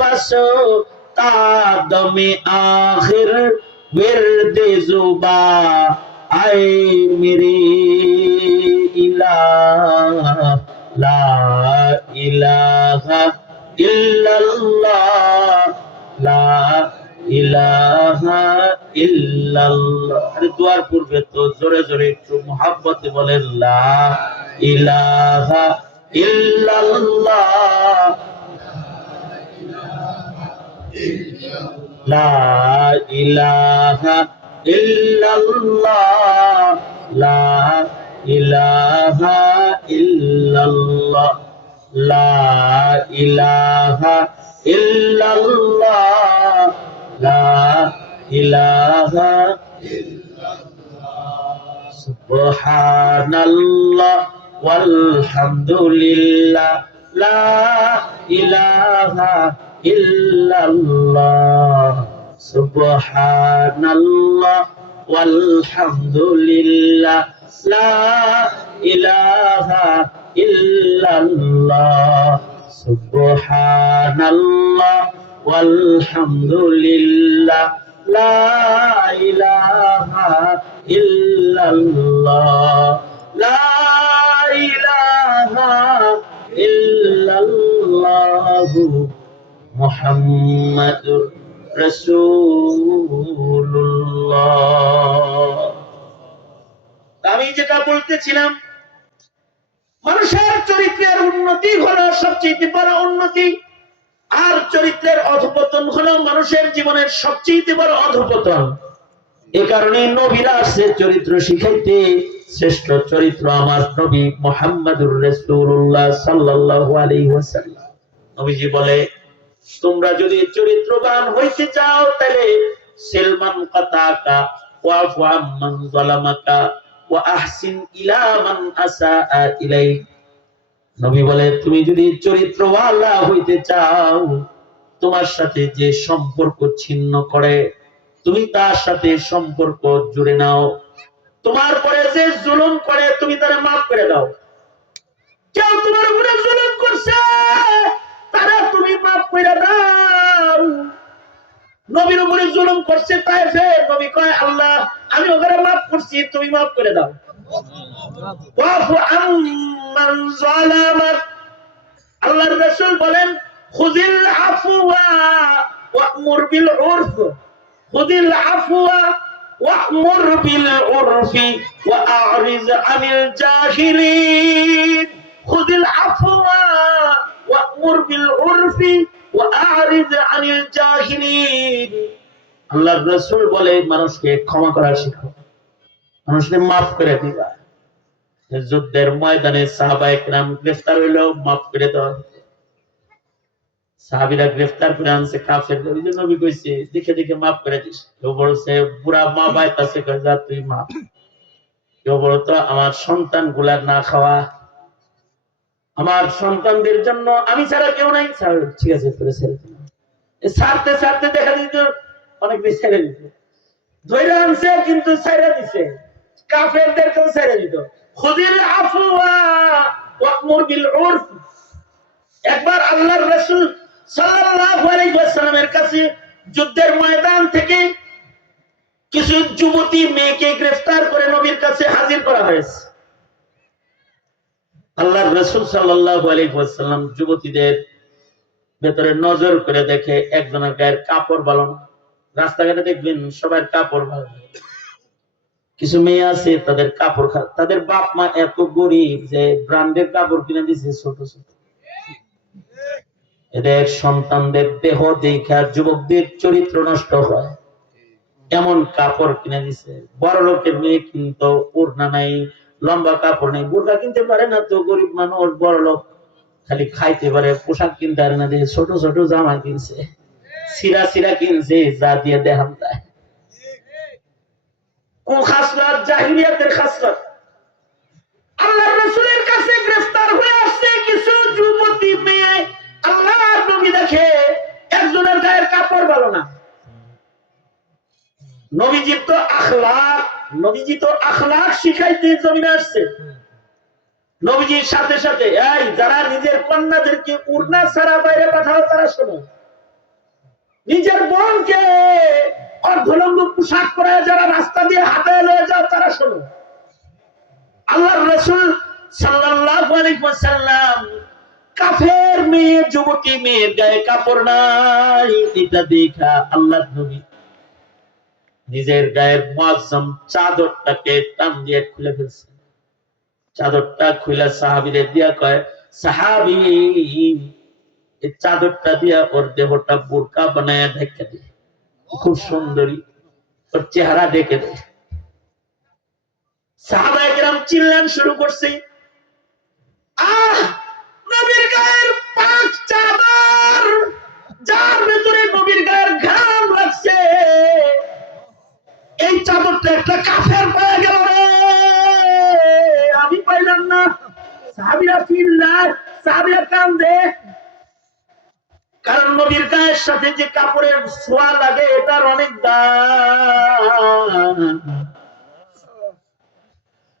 बस तादमे आखिर। विर्दे जुबा आए मेरे इलाह, ला इलाहा इल्लल्लाह, ला इलाहा इल्लल्लाह। अरे दुआर पूर्वे तो जोरे जोरे একটু मोहब्बत বলেন লা ইলাহা ইল্লাল্লাহ, লা ইলাহা ইল্লাল্লাহ, লা ইলাহা ইল্লাল্লাহ, লা ইলাহা ইল্লাল্লাহ, লা ইলাহা ইল্লাল্লাহ। সুবহানাল্লাহ walhamdulillah, la ilaha illallah। Subhanallah walhamdulillah, la ilaha illallah। Subhanallah walhamdulillah, la ilaha illallah, la ilaha illallah Muhammadur রাসূলুল্লাহ। আমি যেটা বলতেছিলাম, মানুষের চরিত্রের উন্নতি হলো সবচেয়ে বড় উন্নতি, আর চরিত্রের অধঃপতন হলো মানুষের জীবনের সবচেয়ে বড় অধঃপতন। এ কারণে নবীরা আসছে চরিত্র শিখাইতে। শ্রেষ্ঠ চরিত্র আমার নবী মুহাম্মাদুর রাসূলুল্লাহ সাল্লাল্লাহু আলাইহি ওয়াসাল্লাম। নবীজি বলে, তোমরা যদি চরিত্রবান হইতে চাও তাহলে সিলমান কাতাকা ওয়াফু আম্মান যালামাকা ওয়া আহসিন ইলা মান আসাআ ইলাইক। নবী বলে, তুমি যদি চরিত্রওয়ালা হইতে চাও, তোমার সাথে যে সম্পর্ক ছিন্ন করে তুমি তার সাথে সম্পর্ক জুড়ে নাও। তোমার পরে যে জুলুম করে তুমি তারা মাফ করে দাও। কেউ তোমার উপরে জুলুম করছে তারা তুমি মাফ করে দাও। নবীর উপরে জুলুম করছে তাইফে, নবী কয় আল্লাহ আমি ওদের মাফ করছি, তুমি মাফ করে দাও। ওয়াফু আম্মান যালামাক, আল্লাহর রাসূল বলেন খুযিল আফওয়া ওয়া'মুর বিল উরফ, খুযিল আফওয়া ওয়া'মুর বিল উরফি ওয়া'রিজ আনিল জাহিলিন। খুযিল আফওয়া ওয়া'মুর বিল উরফি ওয়া'রিজ আনিল জাহিলিন। আল্লাহর রাসূল বলে মানুষকে ক্ষমা করা শিখো, মানুষকে মাফ করে দিবা। যুদ্ধের ময়দানে সাহাবায়ে কেরাম গ্রেফতার হইলো, মাফ করে দেওয়া। সাহাবীরা গ্রেফতার করে আনছে কাফেরদের, ওই যে নবী কইছে দেখে দেখে মাফ করে দিস। কেউ বলছে বুড়া মা বাইতাছে কয় যা তুই মাফ। কেউ বলতো আমার সন্তান গুলার না খাওয়া, আমার সন্তানদের জন্য আমি ছাড়া কেউ নাই। ঠিক আছে তোরে ছেড়ে দিল। ছাড়তে ছাড়তে দেখা দিত অনেক বেশি ছেড়ে দিত, ধৈর্য আনছে কিন্তু ছেড়ে দিছে, কাফেরদেরকেও ছেড়ে দিত। খুযিল আফওয়া ওয়া'মুর বিল উরফ। একবার আল্লাহর রাসূল সাল্লাল্লাহু আলাইহি ওয়াসাল্লামের কাছে যুদ্ধের ময়দান থেকে কিছু যুবতী মেয়েকে গ্রেফতার করে নবীর কাছে হাজির করা হয়েছে। আল্লাহর রাসূল সাল্লাল্লাহু আলাইহি ওয়াসাল্লাম যুবতীদের ভেতরে নজর করে দেখে একজনের গায়ের কাপড় ভালো না। রাস্তাঘাটে দেখবেন সবার কাপড় ভালো, কিছু মেয়ে আছে তাদের কাপড় তাদের বাপ মা এত গরিব যে ব্র্যান্ডের কাপড় কিনে দিচ্ছে ছোট ছোট। এদের সন্তানদের দেহ দেখা যুবকদের চরিত্র নষ্ট হয়, এমন কাপড় কিনে দিছে। বড় লোকের মেয়ে কিন্তু ওড়না নাই, লম্বা কাপড় নেই, বোরকা কিনতে পারে না, তো গরিব মানুষ বড় লোক খালি খাইতে পারে, পোশাক কিনতে পারে না, দিয়ে ছোট ছোট জামা কিনছে, সিরা সিরা কিনছে, যা দিয়ে দেখান যায়। কুখাসলাত, জাহিলিয়াতের খাসলাত। আল্লাহর রাসূলের কাছে গ্রেফতার হয়ে আসছে কিছু যুবতী মেয়ে। আল্লাহর নবী দেখে একজনের গায়ের কাপড় ভালো না। নবীজি তো আখলাক শিখাইতে জমিনে আসছে। নবীজির সাথে সাথে এই যারা নিজের কন্যাদেরকে উড়না ছাড়া বাইরে পাঠাও তারা শোনো, নিজের বোনকে অর্ধলঙ্গ পোশাক পরে যারা রাস্তা দিয়ে হাঁটে লয়ে যাও তারা শোনো। আল্লাহর রাসূল সাল্লাল্লাহু আলাইহি ওয়াসাল্লাম কাফের মেয়ে, যুবতী মেয়ের গায়ে কাপড় নাই, এটা দেখা আল্লাহর নবী নিজের গায়ের মুআজ্জম চাদরটাকে টান দিয়ে খুলে ফেলছে। চাদরটা খুলে সাহাবীদের দিয়া কয় সাহাবী এই চাদরটা দিয়া ওর দেহটা বোরকা বানায় ঢেকে দে, খুব সুন্দরী, ওর চেহারা ঢেকে দে। সাহাবায়ে কেরাম চিল্লান শুরু করছে, আহ নবীর গায়ের পাক চাদর, যার ভিতরে নবীর গায়ের ঘাম লাগছে, এই চাদরটা একটা কাফের পায়ে গেল রে, আমি পাইলাম না। সাহাবীরা চিল্লায়, সাহাবীরা কান্দে, কারণ নবীর গায়ের সাথে যে কাপড়ের ছোঁয়া লাগে এটার অনেক দাম।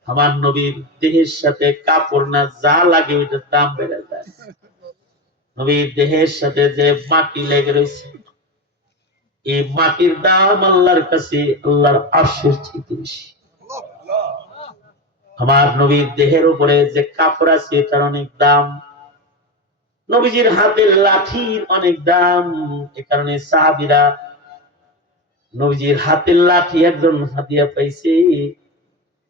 আমার নবীর দেহের সাথে কাপড় না যা লাগে ওইটার দাম বেড়ে যায়। নবীর দেহের সাথে যে মাটি লেগে রয়েছে, এই মাটির দাম আল্লাহর কাছে আল্লাহর আরশের চেয়ে বেশি। আমার নবীর দেহের উপরে যে কাপড় আছে এটার অনেক দাম, নবীজির হাতের লাঠির অনেক দাম। এ কারণে সাহাবীরা নবীজির হাতের লাঠি একজন হাতিয়া পাইছে,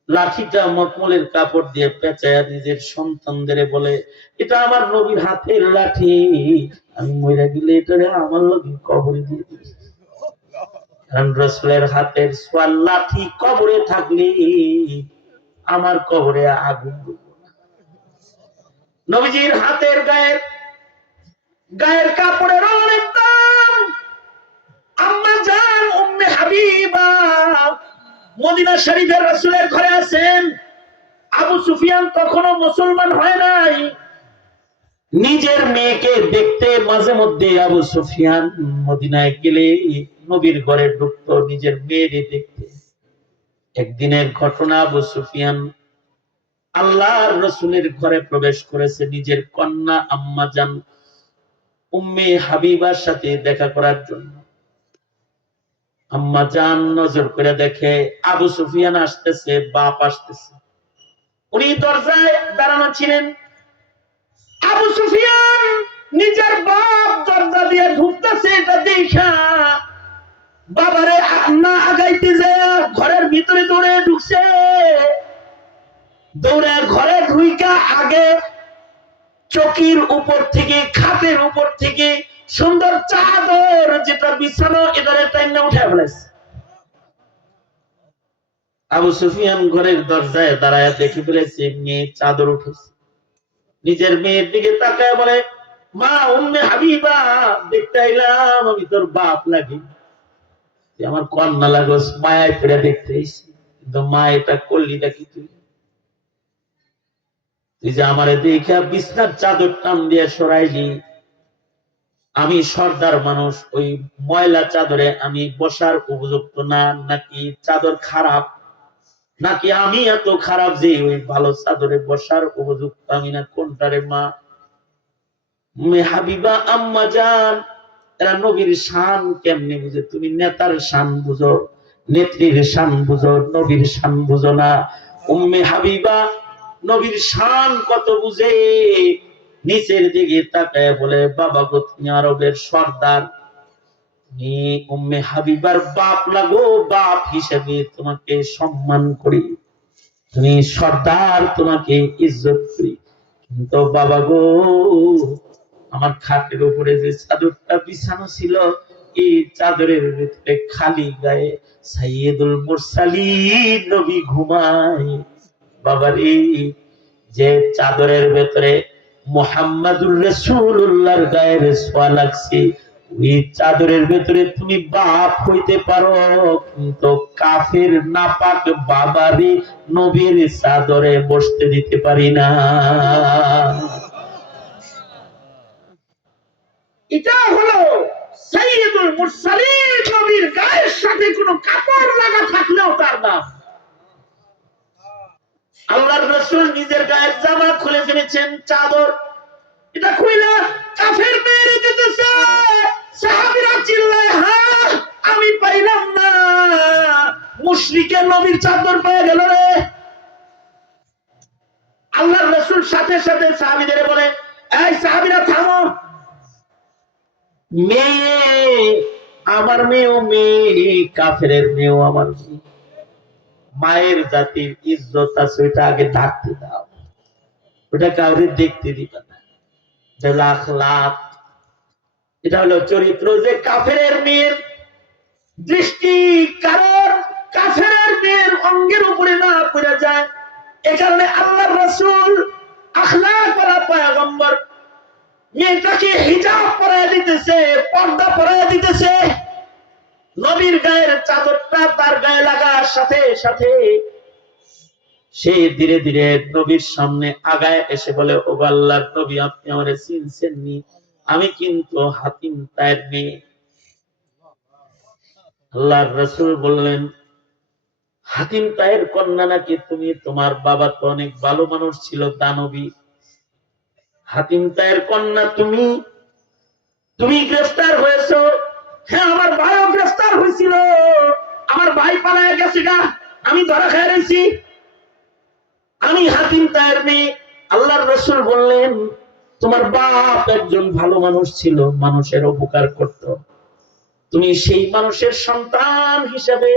লাঠিটা মখমলের কাপড় দিয়ে পেঁচায়া নিজের সন্তানদের বলে এটা আমার নবীর হাতের লাঠি, আমি মরে গেলে এটা আমার নবী কবরে দিয়ে দিই। কারণ রাসূলের হাতের সোয়াল লাঠি কবরে থাকলে আমার কবরে আগুন জ্বলবে না। নবীজির হাতের গায়ের কাপড়ের অনেক দাম। আম্মা জান উম্মে হাবিবা মদিনা শরীফের রাসূলের ঘরে আছেন। আবু সুফিয়ান তখনও মুসলমান হয় নাই। নিজের মেয়েকে দেখতে মাঝে মধ্যে আবু সুফিয়ান মদিনায় গেলে নবীর ঘরে ঢুকতো নিজের মেয়েকে দেখতে। একদিনের ঘটনা, আবু সুফিয়ান আল্লাহর রাসূলের ঘরে প্রবেশ করেছে নিজের কন্যা আম্মাজান উম্মে হাবিবার সাথে দেখা করার জন্য। আম্মাজান নজর করে দেখে আবু সুফিয়ান আসতেছে, বাপ আসতেছে। উনি দরজায় দাঁড়ানো ছিলেন। আবু সুফিয়ান নিজের বাপ দরজা দিয়ে ঢুকতেছে, এটা দেখা বাবারে না আগাইতে যায় ঘরের ভিতরে দৌড়ে ঢুকছে। দৌড়ে ঘরে ঢুইকা আগে চকির উপর থেকে, খাটের উপর থেকে সুন্দর চাদর যেটা বিছানো এটারে টাইনা উঠে ফেলেছে। আবু সুফিয়ান ঘরের দরজায় দাঁড়ায় দেখে ফেলেছে মেয়ে চাদর উঠেছে। নিজের মেয়ের দিকে তাকায় বলে, মা উম্মে হাবিবা, দেখতে আইলাম আমি তোর বাপ লাগি, আমার কন্যা লাগোস, মায়ায় ফিরে দেখতে আইছি, কিন্তু মা এটা করলি নাকি তুই? তুই যে আমারে দেখা বিছনার চাদর টান দিয়ে সরাইলি, আমি সর্দার মানুষ, ওই ময়লা চাদরে আমি বসার উপযুক্ত না, নাকি চাদর খারাপ, নাকি আমি এত খারাপ যে ওই ভালো চাদরে বসার উপযুক্ত আমি না? কোনটারে মা? হাবিবা আম্মা জান এরা নবীর শান কেমনে বুঝে? তুমি নেতার শান বুঝো, নেত্রীর শান বুঝো, নবীর শান বুঝো না। উম্মে হাবিবা নবীর শান কত বুঝে। নিচের দিকে তাকায় বলে, বাবা গো তুমি আরবের সর্দার, তুমি উম্মে হাবিবার বাপ লাগো, বাপ হিসেবে তোমাকে সম্মান করি, তুমি সর্দার, তোমাকে ইজ্জত করি, কিন্তু বাবা গো আমার খাটের উপরে যে চাদরটা বিছানো ছিল, এই চাদরের ভিতরে খালি গায়ে সাইয়্যিদুল মুরসালিন নবী ঘুমায়। বাবারে, যে চাদরের ভেতরে মুহাম্মাদুর রাসূলুল্লাহর গায়ের ছোঁয়া লাগছে, ওই চাদরের ভেতরে তুমি বাপ হইতে পারো, কিন্তু কাফের নাপাক বাবারে নবীর চাদরে বসতে দিতে পারি না। এটা হলো সাইয়্যিদুল মুরসালিন নবীর গায়ের সাথে কোনো কাপড় লাগা থাকলেও তার নাম। আল্লাহর রাসূল নিজের গায়ের জামা খুলে ফেলেছেন, চাদর এটা খুইলা কাফের মেরে দিতেছে। সাহাবীরা চিল্লায়, হ্যাঁ আমি পাইলাম না, মুশরিকের নবীর চাদর পেয়ে গেল রে। আল্লাহর রাসূল সাথে সাথে সাহাবীদের বলে, এই সাহাবীরা থামো, মেয়ে আমার মেয়েও মেয়ে, কাফেরের মেয়েও আমার মেয়ে, মায়ের জাতির ইজ্জত আছে, ওইটা আগে ঢাকতে দাও, ওটা কাউরে দেখতে দিবে না। লাখ লাখ এটা হলো চরিত্র, যে কাফেরের মেয়ের দৃষ্টি কারণ কাফেরের মেয়ের অঙ্গের উপরে না পড়ে যায়। এ কারণে আল্লাহর রাসূল আখলাক করা পয়গম্বর মেয়েটাকে হিজাব পরায় দিতেছে, পর্দা পরায় দিতেছে। নবীর গায়ের চাদরটা তার গায়ে লাগার সাথে সাথে সে ধীরে ধীরে নবীর সামনে আগায় এসে বলে, ও আল্লাহর নবী, আপনি আমারে চিনছেন নি? আমি কিন্তু হাতিম তায়ের মেয়ে। আল্লাহর রাসূল বললেন, হাতিম তায়ের কন্যা নাকি তুমি? তোমার বাবা তো অনেক ভালো মানুষ ছিল, দানবী। হাতিম তায়ের কন্যা তুমি, তুমি গ্রেফতার হয়েছো? হ্যাঁ, আমার ভাইও গ্রেফতার হয়েছিল, আমার ভাই পালায় গেছে গা, আমি ধরা খেয়ে রয়েছি, আমি হাতিম তায়ের মেয়ে। আল্লাহর রাসূল বললেন, তোমার বাপ একজন ভালো মানুষ ছিল, মানুষের উপকার করত, তুমি সেই মানুষের সন্তান হিসাবে,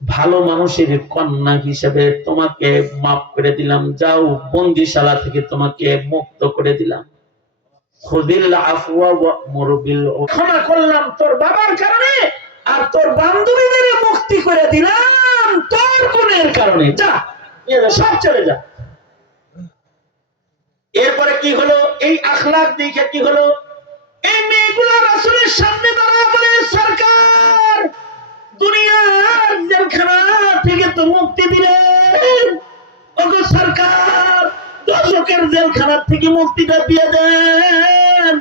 ভালো মানুষের কন্যা হিসেবে তোমাকে মাফ করে দিলাম, যাও বন্দিশালা থেকে তোমাকে মুক্ত করে দিলাম। খুদিল আফওয়া ওয়া'মুর বিল উরফ, ক্ষমা করলাম তোর বাবার কারণে, আর তোর বান্ধবীদের মুক্তি করে দিলাম তোর গুণের কারণে, যা সব চলে যা। এরপরে কি হলো? এই আখলাক দেখে কি হলো? এই মেয়েগুলো রাসূলের সামনে দাঁড়ায় বলে, সরকার দুনিয়ার জেলখানা থেকে তো মুক্তি দিলেন, ওগো সরকার দশকের জেলখানা থেকে মুক্তিটা দিয়ে দেন,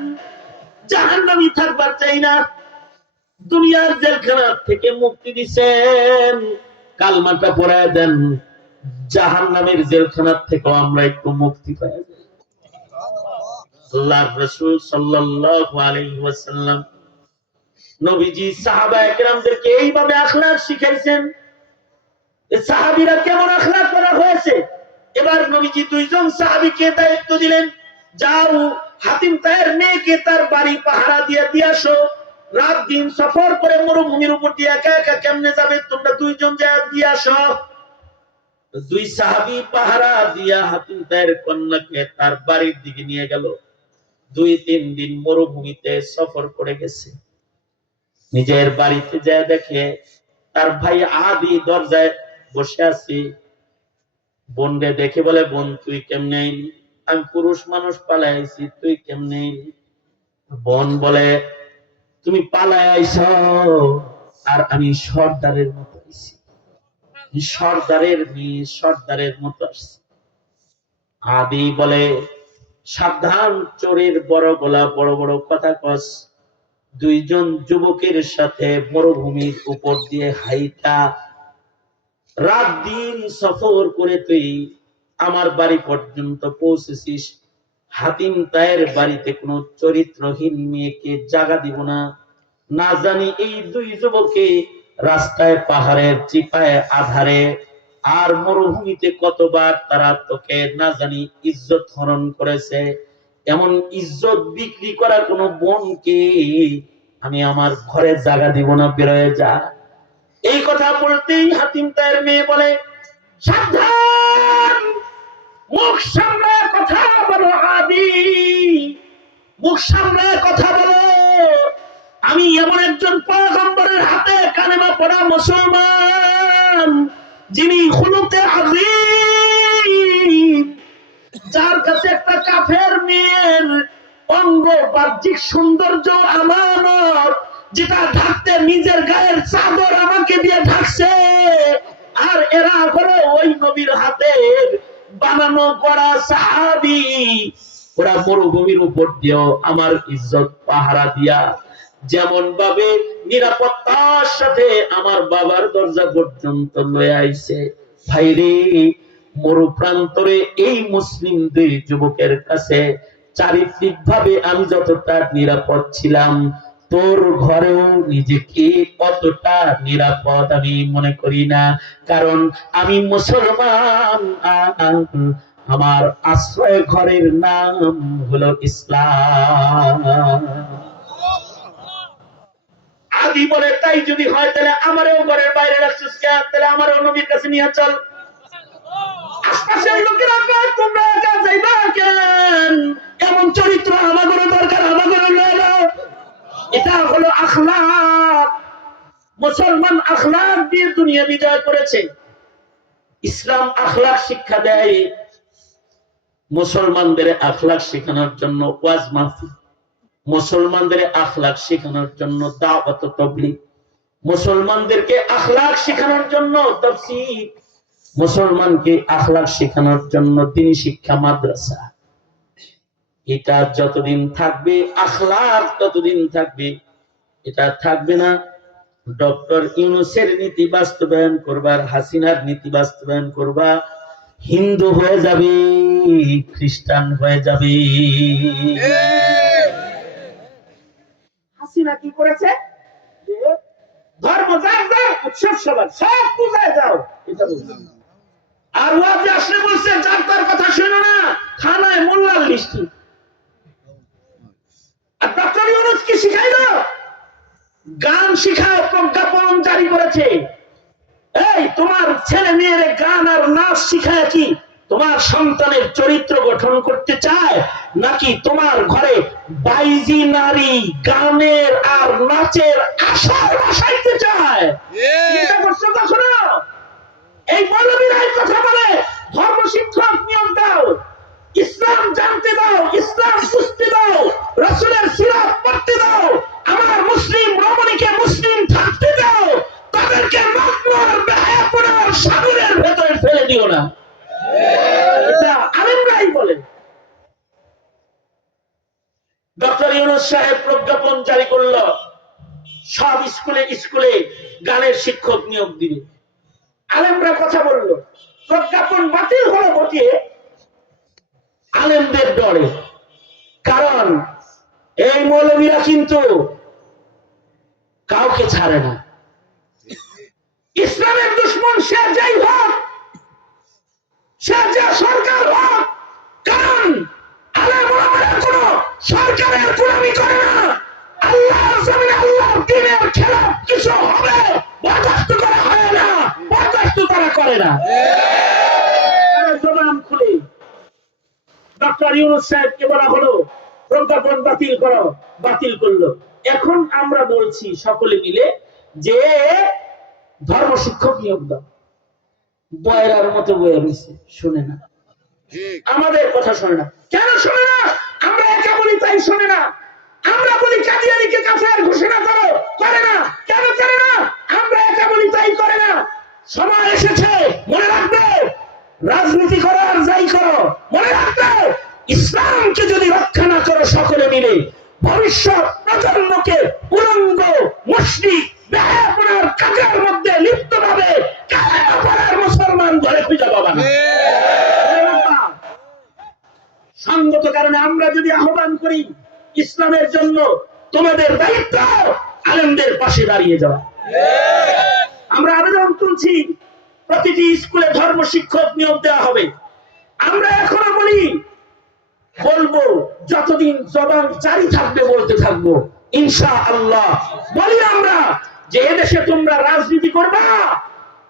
জাহান্নামী থাকবার চাই না, দুনিয়ার জেলখানা থেকে মুক্তি দিছেন, কালমাটা পড়ায় দেন, জাহান্নামের জেলখানার থেকে আমরা একটু মুক্তি পাই। আল্লাহর রাসূল সাল্লাল্লাহু আলাইহি ওয়াসাল্লাম নবীজি সাহাবায়ে কেরামদেরকে এইভাবে আখলাক শিখাইছেন। সাহাবীরা কেমন আখলাক করা হয়েছে। এবার নবীজি দুইজন সাহাবীকে দায়িত্ব দিলেন, যাও হাতিম তায়ের মেয়েকে তার বাড়ি পাহারা দিয়ে আসো। রাত দিন সফর করে মরুভূমির উপর দিয়ে একা একা কেমনে যাবে, তোমরা দুইজন যায় দিয়ে আসো। দুই সাহাবী পাহারা দিয়া হাতিম তায়ের কন্যাকে তার বাড়ির দিকে নিয়ে গেল। 2-3 দিন মরুভূমিতে সফর করে গেছে। নিজের বাড়িতে যায় দেখে তার ভাই আদি দরজায় বসে আছে। বোনরে দেখে বলে, বোন তুই কেমনে আইলি? আমি পুরুষ মানুষ পালায় আইছি, তুই কেমনে আইলি? বোন বলে, তুমি পালায় আইছ আর আমি সর্দারের মতো আইছি, সর্দারের মেয়ে সর্দারের মতো আসছি। আদি বলে, সাবধান, চোরের বড় গলা, বড় বড় কথা কস। দুইজন যুবকের সাথে মরুভূমির উপর দিয়ে হাইটা রাত দিন সফর করে তুই আমার বাড়ি পর্যন্ত পৌঁছেছিস। হাতিম তায়ের বাড়িতে কোনো চরিত্রহীন মেয়েকে জায়গা দিব না। না জানি এই দুই যুবকে রাস্তায়, পাহাড়ের চিপায়, আধারে আর মরুভূমিতে কতবার তারা তোকে না জানি ইজ্জত হরণ করেছে। এমন ইজ্জত বিক্রি করা কোন বোনকে আমি আমার ঘরে জায়গা দিব না, বেরোয় যা। এই কথা বলতেই হাতিম তায়ের মেয়ে বলে, সাবধান, মুখ সামনে কথা বলো আদি, মুখ সামনে কথা বলো। আমি এমন একজন পয়গম্বরের হাতে কালেমা পড়া মুসলমান, যিনি খুলুকে আযীম, যার কাছে একটা কাফের মেয়ের অঙ্গ বাহ্যিক সৌন্দর্য আমানত, যেটা ঢাকতে নিজের গায়ের চাদর আমাকে দিয়ে ঢাকছে। আর এরা হলো ওই নবীর হাতের বানানো করা সাহাবী। ওরা মরুভূমির উপর দিয়েও আমার ইজ্জত পাহারা দিয়া যেমন ভাবে নিরাপত্তার সাথে আমার বাবার দরজা পর্যন্ত লয়ে আইছে। ভাইরে, মরু প্রান্তরে এই মুসলিম দুই যুবকের কাছে চারিত্রিক ভাবে আমি যতটা নিরাপদ ছিলাম, তোর ঘরেও নিজেকে অতটা নিরাপদ আমি মনে করি না। কারণ আমি মুসলমান, আমার আশ্রয় ঘরের নাম হলো ইসলাম। আদি বলে, তাই যদি হয় তাহলে আমারও ঘরের বাইরে রাখছিস কেন? তাহলে আমারও নবীর কাছে নিয়ে চল। আশপাশের লোকেরা কয়, তোমরা একা যাইবা কেন? এমন চরিত্র আমাদেরও দরকার, আমাদেরও লয়ে নাও। এটা হলো আখলাক। মুসলমান আখলাক দিয়ে দুনিয়া বিজয় করেছে। ইসলাম আখলাক শিক্ষা দেয়। মুসলমানদের আখলাক শেখানোর জন্য ওয়াজ মাহফিল, মুসলমানদের আখলাক শেখানোর জন্য দাওয়াত ও তাবলীগ, মুসলমানদেরকে আখলাক শেখানোর জন্য তাফসীর, মুসলমানকে আখলাক শেখানোর জন্য দ্বীনি শিক্ষা মাদ্রাসা। এটা যতদিন থাকবে, আখলাক ততদিন থাকবে। এটা থাকবে না, ডক্টর ইউনূসের নীতি বাস্তবায়ন করবার, হাসিনার নীতি বাস্তবায়ন করবা, হিন্দু হয়ে যাবে, খ্রিস্টান হয়ে যাবে। হাসিনা কি করেছে? ধর্ম যার যার, উৎসব সবার, সব পূজায় যাও, এটা বলছে। আর ওয়াজে আসলে বলছে, যার তার কথা শোনো না, থানায় মোল্লার লিস্টি। আর ডক্টর ইউনূস কি শিখাইলো? গান শিখায়, প্রজ্ঞাপন জারি করেছে। এই তোমার ছেলে মেয়ের গান আর নাচ শিখায় কি তোমার সন্তানের চরিত্র গঠন করতে চায়, নাকি তোমার ঘরে বাইজি নারী গানের আর নাচের আসর বসাইতে চায়? চিন্তা করছো কখনো? এই মৌলবীরাই কথা বলে, ধর্ম শিক্ষক নিয়োগ দাও, ইসলাম জানতে দাও, ইসলাম বুঝতে দাও, রাসূলের সিরাত পড়তে দাও, আমার মুসলিম রমণীকে মুসলিম থাকতে দাও, তাদেরকে মাগনার বেহায়াপনার সাগরের ভেতরে ফেলে দিও না। এটা আলেমরাই বলে। ডক্টর ইউনূস সাহেব প্রজ্ঞাপন জারি করলো, সব স্কুলে স্কুলে গানের শিক্ষক নিয়োগ দিবে। আলেমরা কথা বললো, প্রজ্ঞাপন বাতিল হলো বটিয়ে আলেমদের ডরে। কারণ এই মৌলবীরা কিন্তু কাউকে ছাড়ে না। ইসলামের দুশ্মন সে যাই হোক, সে যে সরকার হোক, কারণ আলেম ওলামারা কোনো সরকারের গোলামি করে না। আল্লাহর জমিনে আল্লাহর দ্বীনের খেলাফ কিছু হবে বরদাস্ত করা হয় না, বরদাস্ত তারা করে না। জবান খুলে ডক্টর ইউনূস সাহেবকে বলা হলো প্রজ্ঞাপন বাতিল করো, বাতিল করলো। এখন আমরা বলছি সকলে মিলে যে ধর্ম শিক্ষক নিয়োগ দাও। বয়রার মতো বয়ে রয়েছে, শুনে না, আমাদের কথা শোনে না। কেন শোনে না? আমরা একা বলি তাই শোনে না। আমরা বলি কাদিয়ানীকে কাফের ঘোষণা করো, করে না। কেন করে না? আমরা একা বলি তাই করে না। সময় এসেছে, মনে রাখবে, রাজনীতি করো আর যাই করো, মনে রাখবে ইসলামকে যদি রক্ষা না করো সকলে মিলে, ভবিষ্যৎ প্রজন্মকে উলঙ্গ মুশরিক বেহায়াপনার কাজের মধ্যে লিপ্ত ভাবে কালেমা পড়ার মুসলমান ঘরে খুঁজে পাবা না। সঙ্গত কারণে আমরা যদি আহ্বান করি ইসলামের জন্য, তোমাদের দায়িত্ব আলেমদের পাশে দাঁড়িয়ে যাওয়া। আমরা আবেদন তুলছি প্রতিটি স্কুলে ধর্ম শিক্ষক নিয়োগ দেওয়া হবে। আমরা এখনো বলি, বলবো, যতদিন জবান জারি থাকবে বলতে থাকবো ইনশাআল্লাহ। বলি আমরা যে এদেশে তোমরা রাজনীতি করবা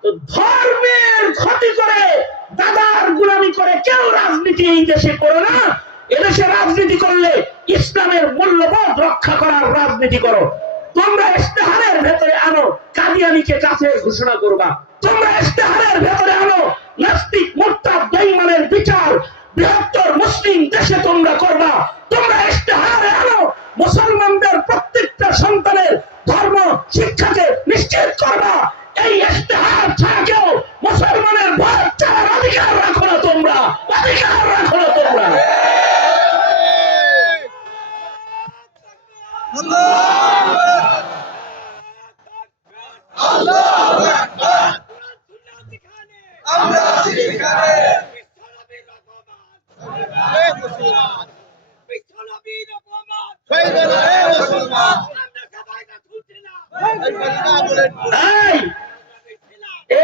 তো ধর্মের ক্ষতি করে, দাদার গোলামি করে কেউ রাজনীতি এই দেশে করো না। এদেশে রাজনীতি করলে ইসলামের মূল্যবোধ রক্ষা করার রাজনীতি করো। তোমরা ইশতেহারের ভেতরে আনো কাদিয়ানীকে কাফের ঘোষণা করবা, তোমরা ইশতেহারের ভেতরে আনো নাস্তিক মুরতাদ বেঈমানের বিচার বৃহত্তর মুসলিম দেশে তোমরা করবা, তোমরা ইশতেহারে আনো মুসলমানদের প্রত্যেকটা সন্তানের ধর্ম শিক্ষাকে নিশ্চিত করবা। এই ইশতেহার ছাড়া কেউ মুসলমানের ভোট চাওয়ার অধিকার রাখো না, তোমরা অধিকার রাখো না তোমরা।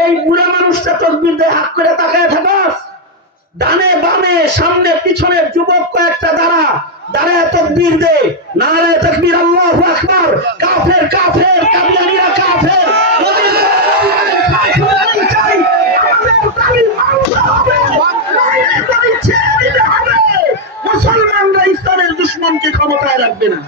এই বুড়া মানুষটা তকবীর দিয়ে হাত করে তাকায় থাকস, ডানে বামে সামনে পিছনের যুবক কয়েকটা দাঁড়ায় তকবীর দে, নারায়ে তাকবীর, আল্লাহু আকবার, কাফের কাফের, কাদিয়ানীরা কাফের। মুসলমানরা ইসলামের দুশমনকে ক্ষমতায় রাখবে না।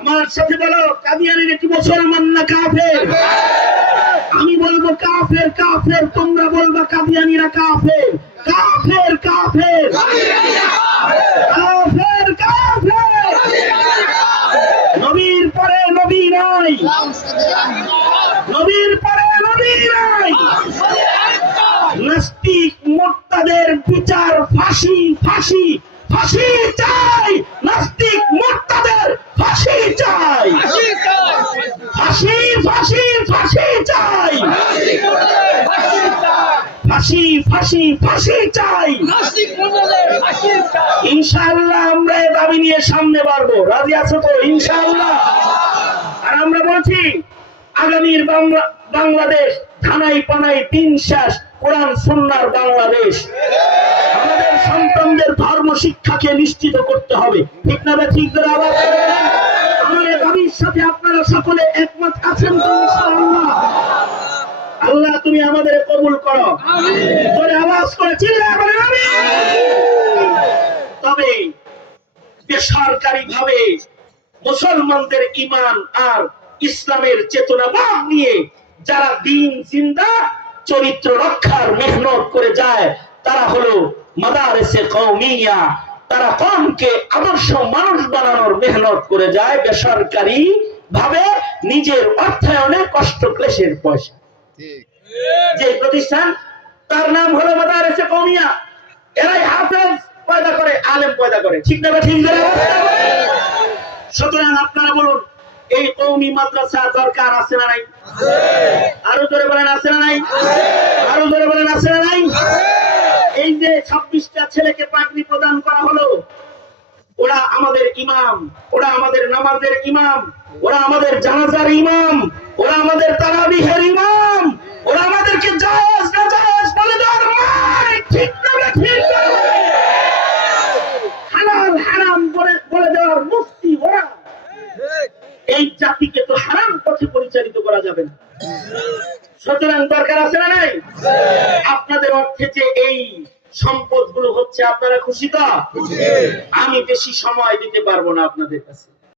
আমার সাথে বলো, কাদিয়ানীরা কি মুসলমান না কাফের? আমি বলবো কাফের কাফের, তোমরা বলবা কাদিয়ানীরা কাফের, কাফের কাফের, কাফের কাফের। নবীর পরে নবী নাই, নবীর পরে নবী নাই। নাস্তিক মুরতাদের বিচার ফাঁসি, ফাঁসি, ফাঁসি চাই। নাস্তিক মুরতাদের ফাঁসি চাই, ফাঁসি ফাঁসি ফাঁসি চাই, ফাঁসি ফাঁসি ফাঁসি চাই। ইনশাআল্লাহ আমরা এই দাবি নিয়ে সামনে বাড়বো। রাজি আছো তো? ইনশাআল্লাহ। আর আমরা বলছি আগামীর বাংলাদেশ ধানাই পানাই তিন শেষ কোরআন সুন্নাহর বাংলাদেশ। আমাদের সন্তানদের ধর্ম শিক্ষাকে নিশ্চিত করতে হবে, ঠিক না? ঠিক করে আবার আমাদের দাবির সাথে আপনারা সকলে একমত আছেন তো? ইনশাআল্লাহ। আল্লাহ তুমি আমাদের কবুল করো। করে আওয়াজ করে চিল্লায় বলেন আমিন। তবে বেসরকারি ভাবে মুসলমানদের ঈমান আর ইসলামের চেতনাবোধ নিয়ে যারা দিন জিন্দা চরিত্র রক্ষার মেহনত করে যায় তারা হলো মাদারেসে কওমিয়া। তারা কওমকে আদর্শ মানুষ বানানোর মেহনত করে যায় বেসরকারি ভাবে নিজের অর্থায়নে কষ্ট ক্লেশের পয়সা। যে প্রতিষ্ঠান তার নাম হলো মাদারিসে কওমিয়া। এরাই হাফেজ পয়দা করে, আলেম পয়দা করে, ঠিক না? ঠিক না? সুতরাং আপনারা বলুন, এই কওমি মাদ্রাসা দরকার আছে না নাই? আরো জোরে বলেন, আছে না নাই? আরো জোরে বলেন, আছে না নাই? এই যে 26টা ছেলেকে পাগড়ি প্রদান করা হলো, ওরা আমাদের ইমাম, ওরা আমাদের নামাজের ইমাম, ওরা আমাদের জানাজার ইমাম, ওরা আমাদের তারাবিহের ইমাম, ওরা আমাদেরকে জায়েজ না জায়েজ বলে দেওয়ার মালিক, ঠিক না? ঠিক না? হালাল হারাম বলে দেওয়ার মুফতি ওরা। এই জাতিকে তো হারাম পথে পরিচালিত করা যাবে না। সুতরাং দরকার আছে না নাই? আপনাদের অর্থে যে এই সম্পদ গুলো হচ্ছে, আপনারা খুশি তো? আমি বেশি সময় দিতে পারবো না আপনাদের কাছে।